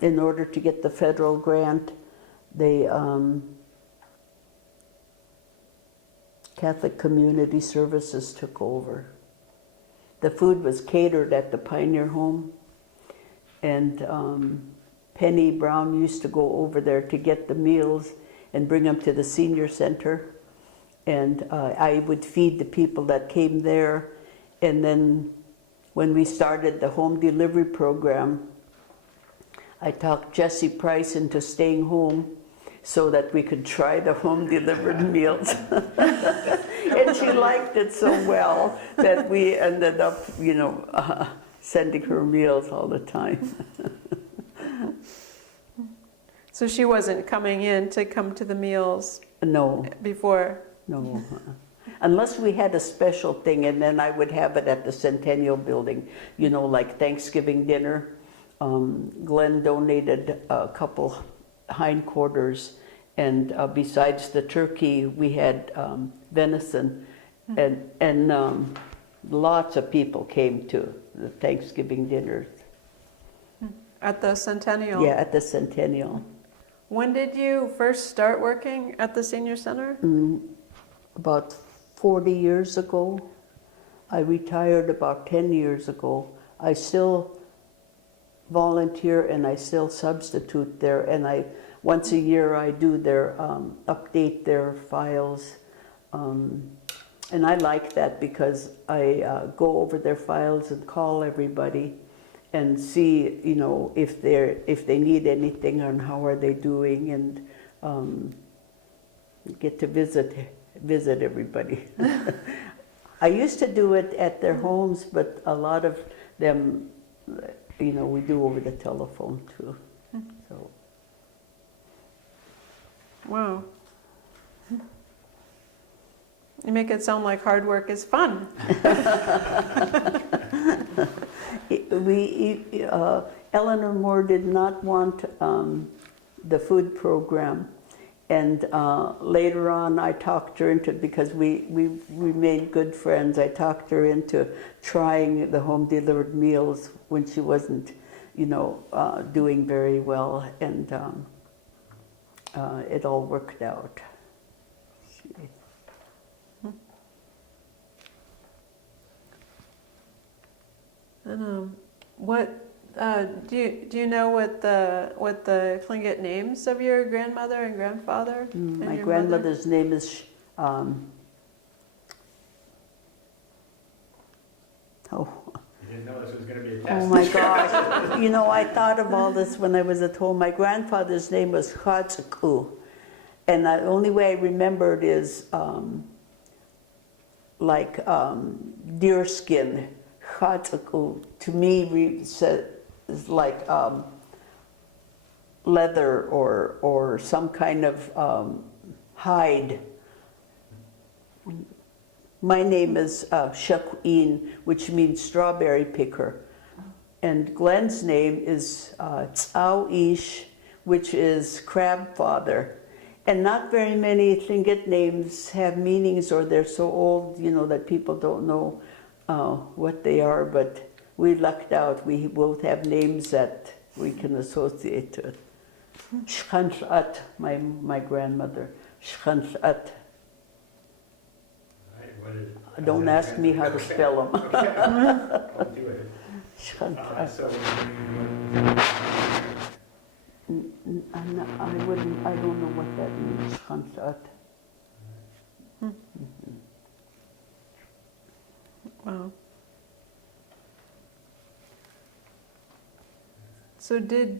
in order to get the federal grant, they Catholic Community Services took over. The food was catered at the Pioneer Home, and Penny Brown used to go over there to get the meals and bring them to the senior center. And I would feed the people that came there. And then when we started the home delivery program, I talked Jessie Price into staying home so that we could try the home delivered meals. And she liked it so well that we ended up, sending her meals all the time. So she wasn't coming in to come to the meals No, before? no. Unless we had a special thing, and then I would have it at the Centennial Building, like Thanksgiving dinner. Glenn donated a couple hindquarters, and besides the turkey, we had venison, and lots of people came to the Thanksgiving dinners. At the Centennial? Yeah, at the Centennial. When did you first start working at the senior center? About 40 years ago. I retired about 10 years ago. I still volunteer and I still substitute there, and once a year I do their update their files, and I like that because I go over their files and call everybody and see if they need anything and how are they doing, and get to visit everybody. I used to do it at their homes, but a lot of them, we do over the telephone too. So. Wow. You make it sound like hard work is fun. Eleanor Moore did not want the food program, and later on I talked her into, because we made good friends, I talked her into trying the home delivered meals when she wasn't, doing very well, and it all worked out. What do you know what the Tlingit names of your grandmother and grandfather? And My your grandmother's name is You didn't know this was going to be a test. Oh my gosh. You know, I thought of all this when I was at home. My grandfather's name was Chatsuku. And the only way I remember it is deer skin. Chatsuku, to me, is like leather or some kind of hide. My name is Shakuin, which means strawberry picker. And Glenn's name is Tsao Ish, which is crab father. And not very many Tlingit names have meanings, or they're so old, you know, that people don't know what they are. But we lucked out. We both have names that we can associate to it. Shchansat, my grandmother. Shchansat. Don't ask me how to spell them. Okay. I'll do it. Shchansat. I don't know what that means. Shchansat. Wow. So do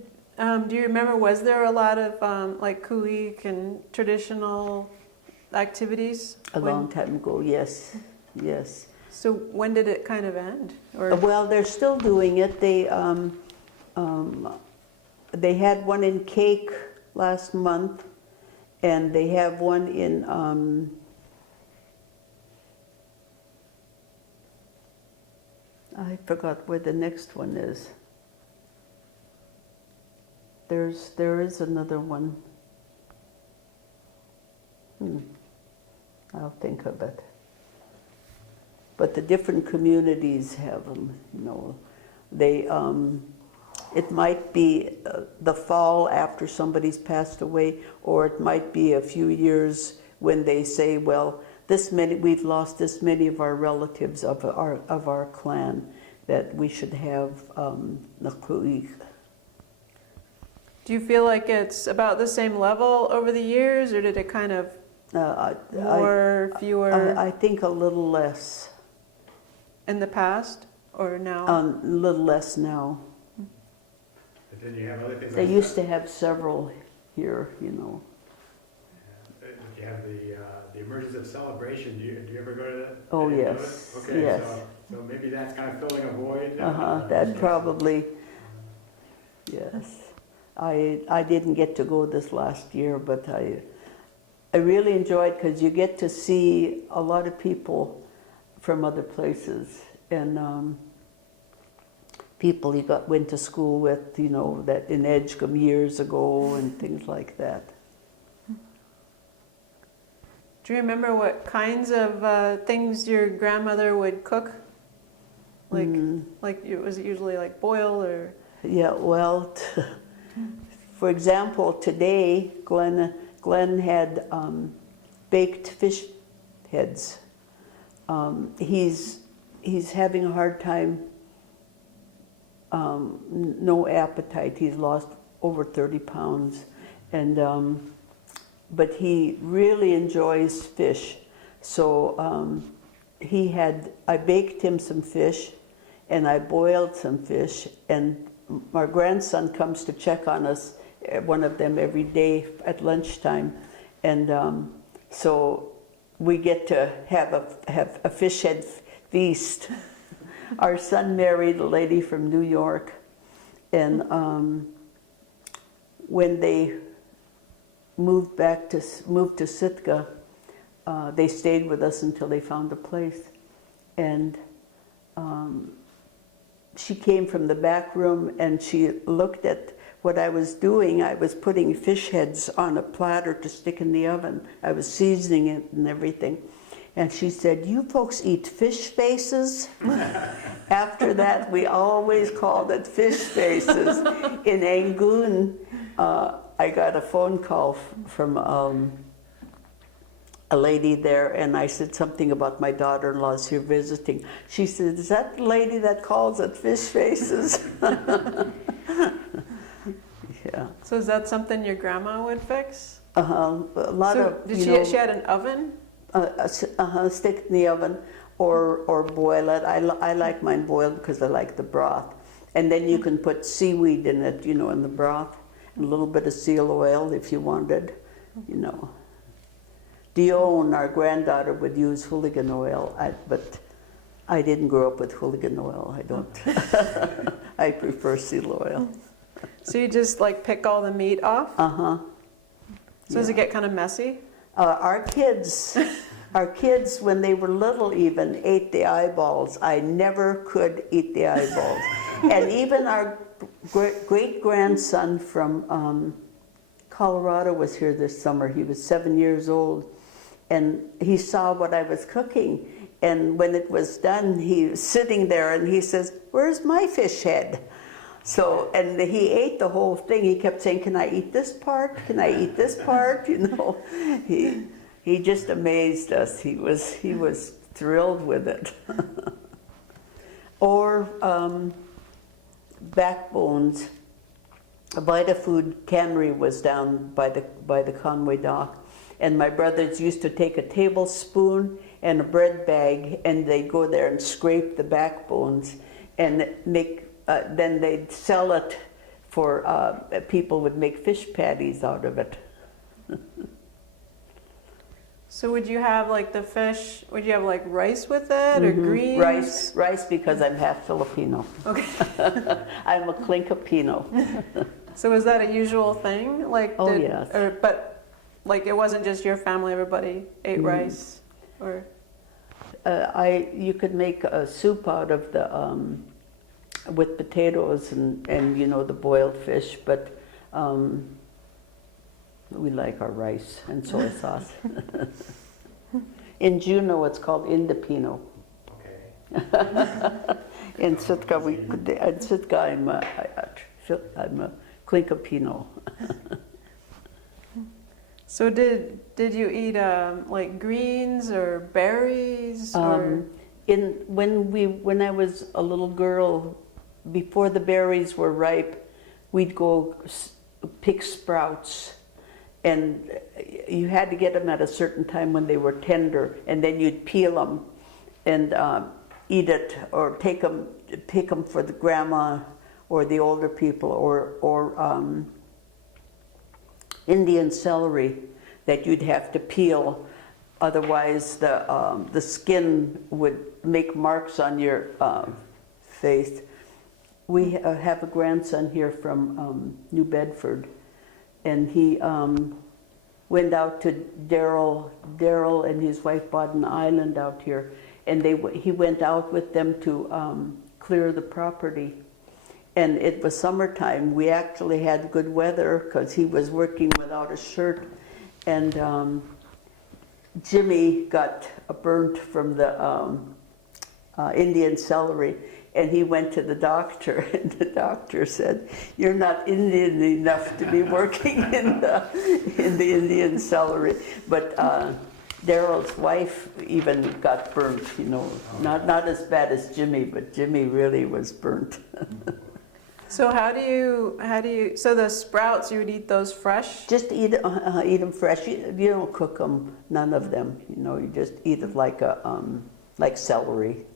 you remember, was there a lot of like kuik and traditional activities? A long time ago, yes, yes. So when did it kind of end? Or Well, they're still doing it. They had one in Cake last month, and they have one in I forgot where the next one is. There is another one. I'll think of it. But the different communities have them, you know. They, it might be the fall after somebody's passed away, or it might be a few years when they say, well, we've lost this many of our relatives of our clan, that we should have nakuik. do you feel like it's about the same level over the years, or did it kind of fewer I think a little less. in the past or now? A little less now. But then you have other things. They like used to have several here, you know. You have the emergence of celebration. Do you ever go to that? Oh, Do you yes, do it? Okay, yes. So maybe that's kind of filling a void. That probably, yes. I didn't get to go this last year, but I really enjoyed, because you get to see a lot of people from other places, and people you went to school with, you know, that in Edgecombe years ago and things like that. Do you remember what kinds of things your grandmother would cook? Like was it usually like boil or? Yeah, well, for example, today Glenn had baked fish heads. He's having a hard time, no appetite. He's lost over 30 pounds, and but he really enjoys fish. So I baked him some fish, and I boiled some fish, and my grandson comes to check on us, one of them every day at lunchtime, and so we get to have a fish head feast. Our son married a lady from New York, and when they moved to Sitka, they stayed with us until they found a place, and she came from the back room and she looked at what I was doing. I was putting fish heads on a platter to stick in the oven. I was seasoning it and everything. And she said, "You folks eat fish faces?" After that, we always called it fish faces. In Angoon, I got a phone call from a lady there, and I said something about my daughter-in-law's here visiting. She said, "Is that the lady that calls it fish faces?" Yeah. So is that something your grandma would fix? A lot So of, did you she? know, She had an oven. stick it in the oven or boil it. I like mine boiled because I like the broth. And then you can put seaweed in it, you know, in the broth, and a little bit of seal oil if you wanted, you know. Dion, our granddaughter, would use hooligan oil, but I didn't grow up with hooligan oil. I don't. I prefer seal oil. So you just like pick all the meat off? Uh-huh. So does it get kind of messy? Our kids, when they were little even, ate the eyeballs. I never could eat the eyeballs. And even our great-grandson from Colorado was here this summer. He was 7 years old. And he saw what I was cooking. And when it was done, he was sitting there and he says, "Where's my fish head?" So, and he ate the whole thing. He kept saying, "Can I eat this part? Can I eat this part?" You know, he just amazed us. He was thrilled with it. Or backbones. Vita Food Cannery was down by the Conway dock, and my brothers used to take a tablespoon and a bread bag, and they'd go there and scrape the backbones, and make. Then they'd sell it for people would make fish patties out of it. So would you have like the fish, would you have like rice with it or greens? Rice because I'm half Filipino. Okay. I'm a Klinkapino. So was that a usual thing? Like, Oh, yes. But like it wasn't just your family, everybody ate rice? Or You could make a soup out of the with potatoes and you know the boiled fish, but we like our rice and soy sauce. In Juneau, it's called Indipino. Okay. In Sitka, I'm a Klinkapino. so did you eat like greens or berries or? When I was a little girl, before the berries were ripe, we'd go pick sprouts, and you had to get them at a certain time when they were tender, and then you'd peel them and eat it, or pick them for the grandma or the older people, or Indian celery that you'd have to peel. Otherwise, the skin would make marks on your face. We have a grandson here from New Bedford, and he went out to Daryl and his wife bought an island out here, and he went out with them to clear the property. And it was summertime. We actually had good weather because he was working without a shirt, and Jimmy got burnt from the Indian celery, and he went to the doctor, and the doctor said, "You're not Indian enough to be working in the Indian celery." But Daryl's wife even got burnt, you know, not as bad as Jimmy, but Jimmy really was burnt. So how do you? So the sprouts, you would eat those fresh? Just eat them fresh. You don't cook them, none of them. You know, you just eat it like celery.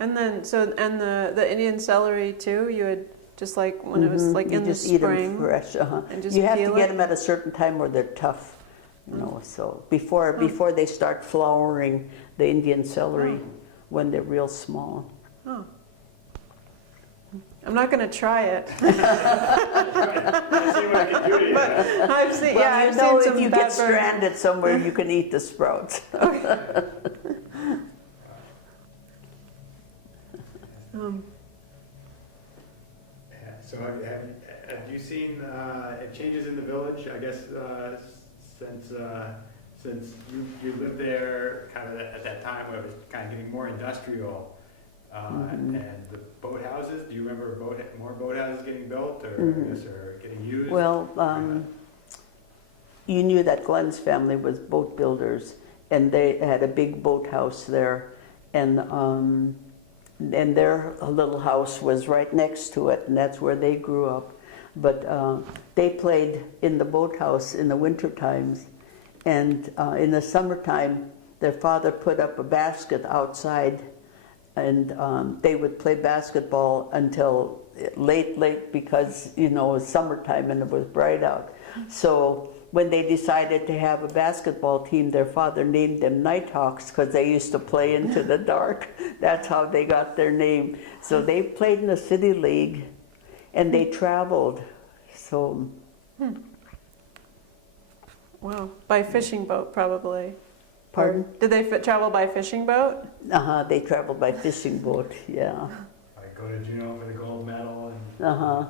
And then the Indian celery too. You would just like when it was like in the spring. You just eat them fresh. And just you have to get them at a certain time or they're tough. You know, so before they start flowering, the Indian celery, when they're real small. Oh. I'm not going to try it. Let's see what I can do to you. But I've seen, Well, I've you know, seen some if you bad get burns. stranded somewhere, you can eat the sprouts. Yeah, so have you seen changes in the village, I guess, since you lived there kind of at that time where it was kind of getting more industrial, and the boathouses? Do you remember more boathouses getting built or getting used? Well, you knew that Glenn's family was boat builders, and they had a big boathouse there, and their little house was right next to it, and that's where they grew up. But they played in the boathouse in the winter times, and in the summertime, their father put up a basket outside and they would play basketball until late because, you know, it was summertime and it was bright out. So when they decided to have a basketball team, their father named them Nighthawks because they used to play into the dark. That's how they got their name. So they played in the city league and they traveled. So. Wow. By fishing boat, probably. Pardon? Did they travel by fishing boat? They traveled by fishing boat, yeah. Like go to Juneau for the gold medal and. Uh-huh.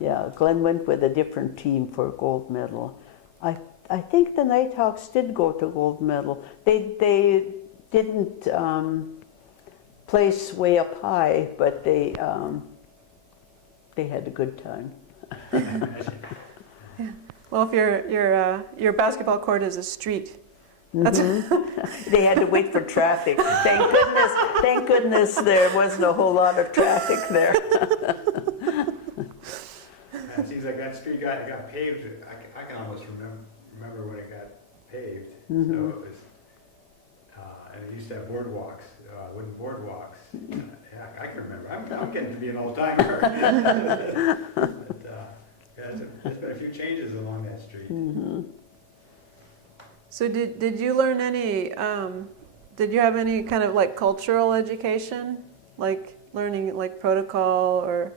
Yeah, Glenn went with a different team for gold medal. I think the Nighthawks did go to gold medal. They didn't place way up high, but they had a good time. Well, if your basketball court is a street, that's They had to wait for traffic. Thank goodness there wasn't a whole lot of traffic there. It seems like that street got paved. I can almost remember when it got paved. So it was, and it used to have boardwalks, wooden boardwalks. Yeah, I can remember. I'm getting to be an old timer. But yeah, there's been a few changes along that street. So did you learn any? Did you have any kind of like cultural education, like learning like protocol or?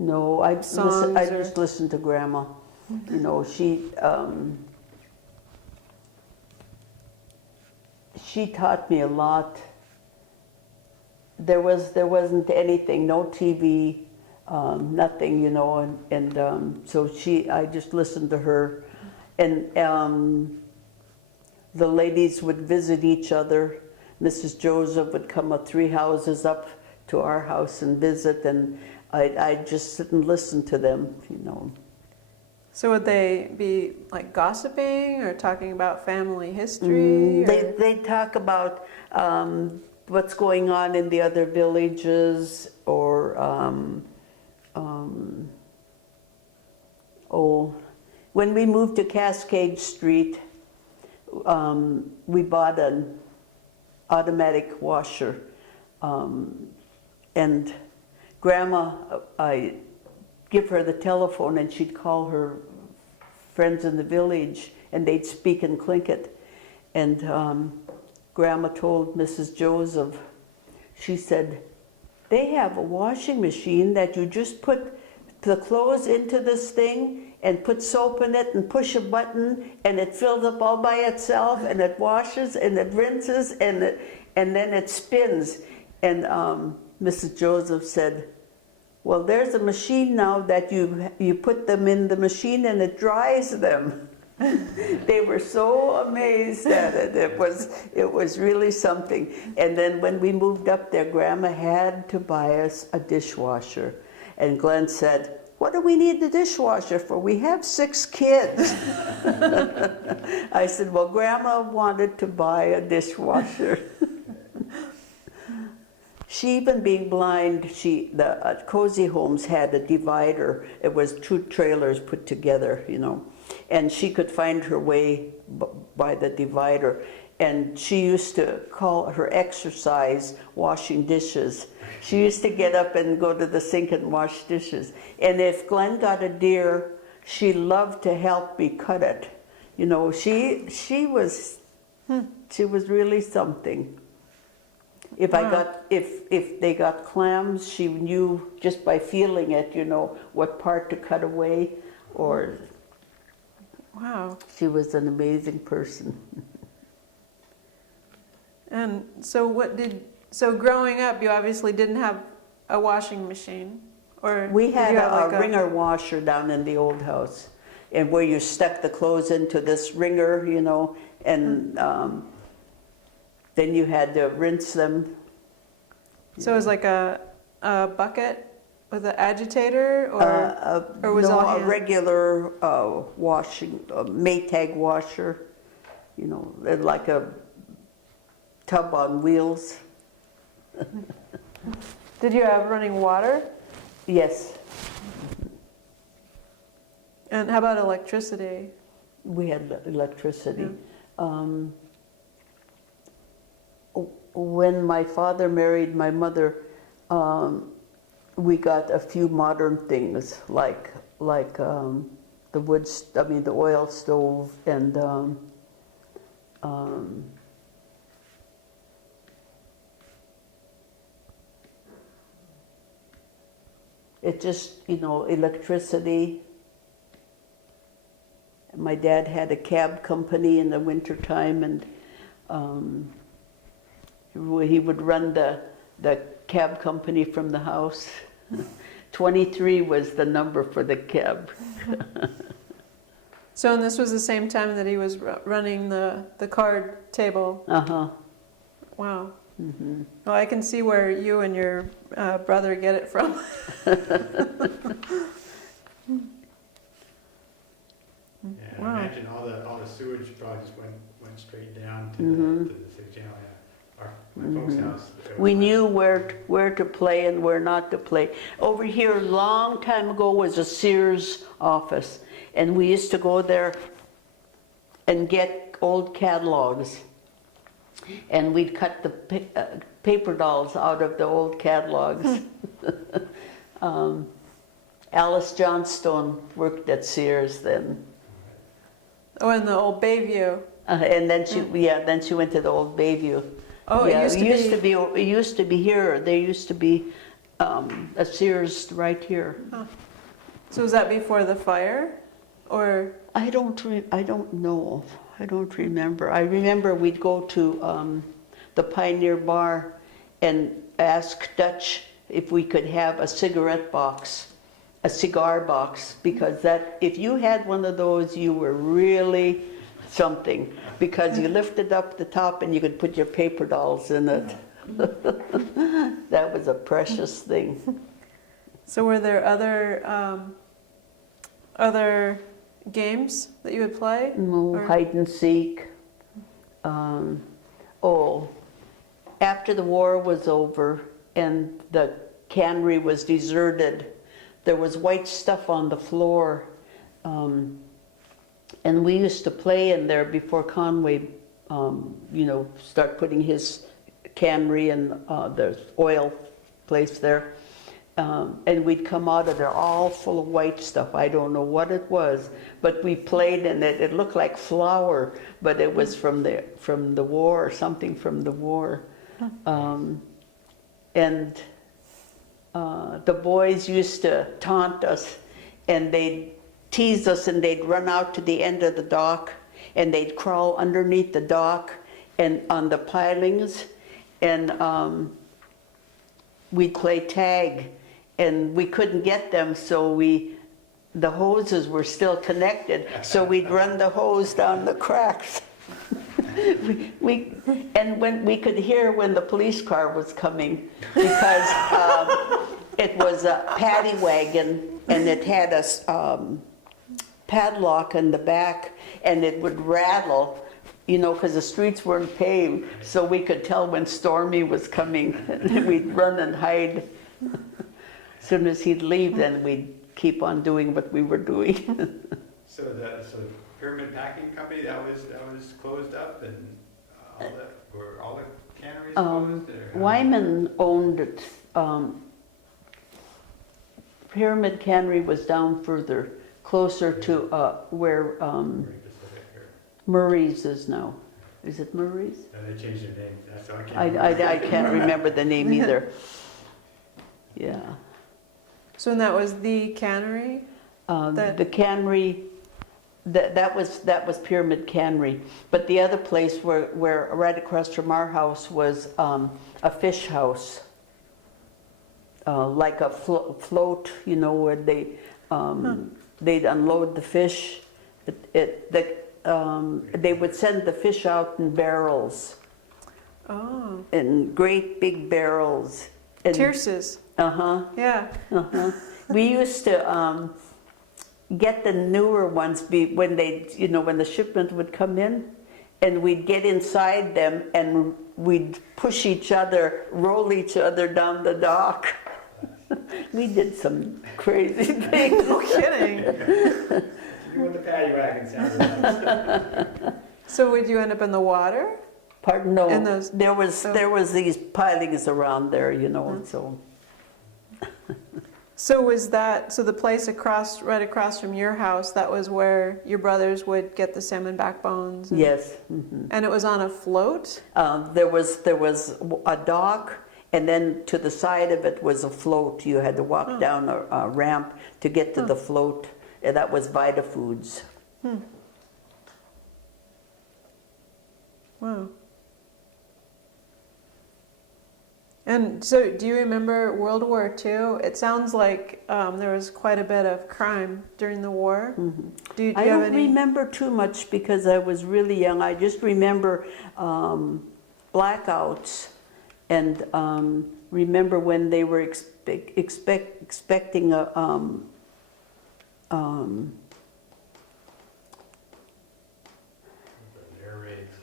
No, I Songs just listened to Grandma. You know, she taught me a lot. There wasn't anything, no TV, nothing, you know, and so I just listened to her, and the ladies would visit each other. Mrs. Joseph would come up 3 houses up to our house and visit, and I'd just sit and listen to them, you know. So would they be like gossiping or talking about family history? They'd talk about what's going on in the other villages, or when we moved to Cascade Street, we bought an automatic washer, and Grandma, I give her the telephone and she'd call her friends in the village and they'd speak in Tlingit. And Grandma told Mrs. Joseph, she said, they have a washing machine that you just put the clothes into this thing and put soap in it and push a button and it fills up all by itself and it washes and it rinses and then it spins. And Mrs. Joseph said, well, there's a machine now that you put them in the machine and it dries them. They were so amazed at it. It was really something. And then when we moved up there, Grandma had to buy us a dishwasher. And Glenn said, what do we need the dishwasher for? We have 6 kids. I said, well, Grandma wanted to buy a dishwasher. She, even being blind, the Cozy Homes had a divider. It was 2 trailers put together, you know, and she could find her way by the divider. And she used to call her exercise washing dishes. She used to get up and go to the sink and wash dishes. And if Glenn got a deer, she loved to help me cut it. You know, she was really something. If they got clams, she knew just by feeling it, you know, what part to cut away, or. Wow. She was an amazing person. And so growing up, you obviously didn't have a washing machine, or We had did you have a wringer washer down in the old house, and where you stuck the clothes into this wringer, you know, and then you had to rinse them. So it was like a bucket with an agitator, or was no, all a hand? regular washing, Maytag washer, you know, like a tub on wheels. Did you have running water? Yes, And how about electricity? we had electricity. Yeah. when my father married my mother, we got a few modern things like the the oil stove and it just, electricity. My dad had a cab company in the wintertime, and he would run the cab company from the house. 23 was the number for the cab. So, and this was the same time that he was running the card table. Uh-huh. Wow. Mm-hmm. Well, I can see where you and your brother get it from. Yeah, Wow. I imagine all the sewage probably just went straight down to Mhm. the city channel. Yeah. My folks' house. We knew where to play and where not to play. Over here, a long time ago, was a Sears office, and we used to go there and get old catalogs, and we'd cut the paper dolls out of the old catalogs. Alice Johnstone worked at Sears then, Oh, in the old Bayview. and then she went to the old Bayview. Oh, Yeah, it used to be. It used to be here. There used to be a Sears right here. So was that before the fire, or? I don't know. I don't remember. I remember we'd go to the Pioneer Bar and ask Dutch if we could have a cigarette box, a cigar box, because if you had one of those, you were really something, because you lifted up the top and you could put your paper dolls in it. That was a precious thing. So were there other games that you would play? No, Or- hide and seek. After the war was over and the cannery was deserted, there was white stuff on the floor. And we used to play in there before Conway, start putting his cannery and the oil place there. And we'd come out of there all full of white stuff. I don't know what it was, but we played in it. It looked like flour, but it was from the war, or something from the war. And the boys used to taunt us, and they'd tease us, and they'd run out to the end of the dock, and they'd crawl underneath the dock and on the pilings, and we'd play tag, and we couldn't get them, so the hoses were still connected, so we'd run the hose down the cracks. And when we could hear when the police car was coming, because it was a paddy wagon, and it had a padlock in the back, and it would rattle, because the streets weren't paved, so we could tell when Stormy was coming. We'd run and hide. As soon as he'd leave, then we'd keep on doing what we were doing. So Pyramid Packing Company, that was closed up, and were all the canneries closed? Wyman owned it. Pyramid Cannery was down further, closer to where Murray's is now. Is it Murray's? They changed their name. That's all I can't I can't remember the name either. Yeah. So and that was the cannery? The cannery, that was Pyramid Cannery. But the other place where right across from our house was a fish house. Like a float, where they'd unload the fish. They would send the fish out in barrels. Oh. In great big barrels. Tierces. Uh-huh. Yeah. Uh-huh. We used to get the newer ones when the shipment would come in, and we'd get inside them and we'd push each other, roll each other down the dock. We did some crazy things. No kidding. You want the paddy wagon sound. So would you end up in the water? Pardon, no, And those- there was these pilings around there, you know, so. So was that, so the place right across from your house, that was where your brothers would get the salmon backbones? Yes. Mhm. And it was on a float? There was a dock, and then to the side of it was a float. You had to walk down a ramp to get to the float, and that was Vita Foods. Wow. And so, do you remember World War II? It sounds like there was quite a bit of crime during the war. Do you I have don't any? remember too much because I was really young. I just remember blackouts, and remember when they were expecting a Air raids.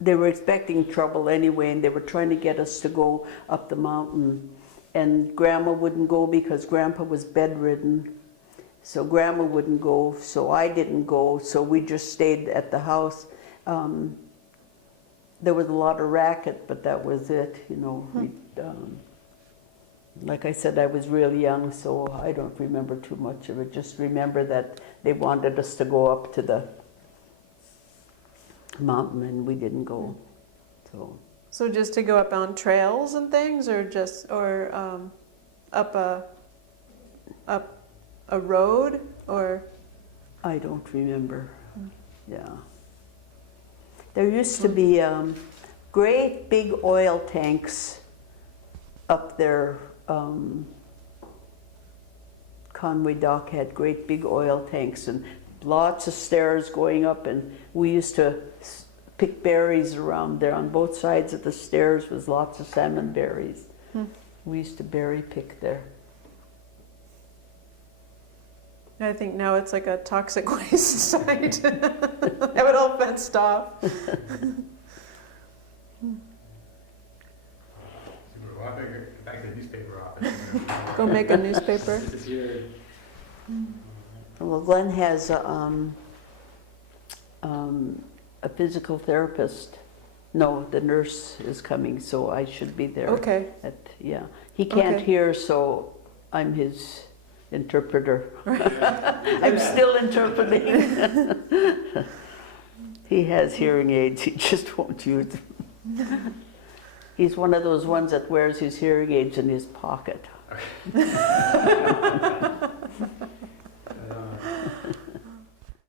they were expecting trouble anyway, and they were trying to get us to go up the mountain. And Grandma wouldn't go because Grandpa was bedridden. So Grandma wouldn't go, so I didn't go, so we just stayed at the house. There was a lot of racket, but that was it, you know. Like I said, I was really young, so I don't remember too much of it. Just remember that they wanted us to go up to the mountain, and we didn't go. So just to go up on trails and things, or up a road, or? I don't remember. Yeah. There used to be great big oil tanks up there. Conway Dock had great big oil tanks and lots of stairs going up, and we used to pick berries around there. On both sides of the stairs was lots of salmon berries. We used to berry pick there. I think now it's like a toxic waste site. Have it all fenced off. We'll have to get back to the newspaper office. Go make a newspaper. Disappeared. Well, Glenn has a physical therapist. No, the nurse is coming, so I should be there. Okay. Yeah, he can't Okay. hear, so I'm his interpreter. I'm still interpreting. He has hearing aids, he just won't use them. He's one of those ones that wears his hearing aids in his pocket.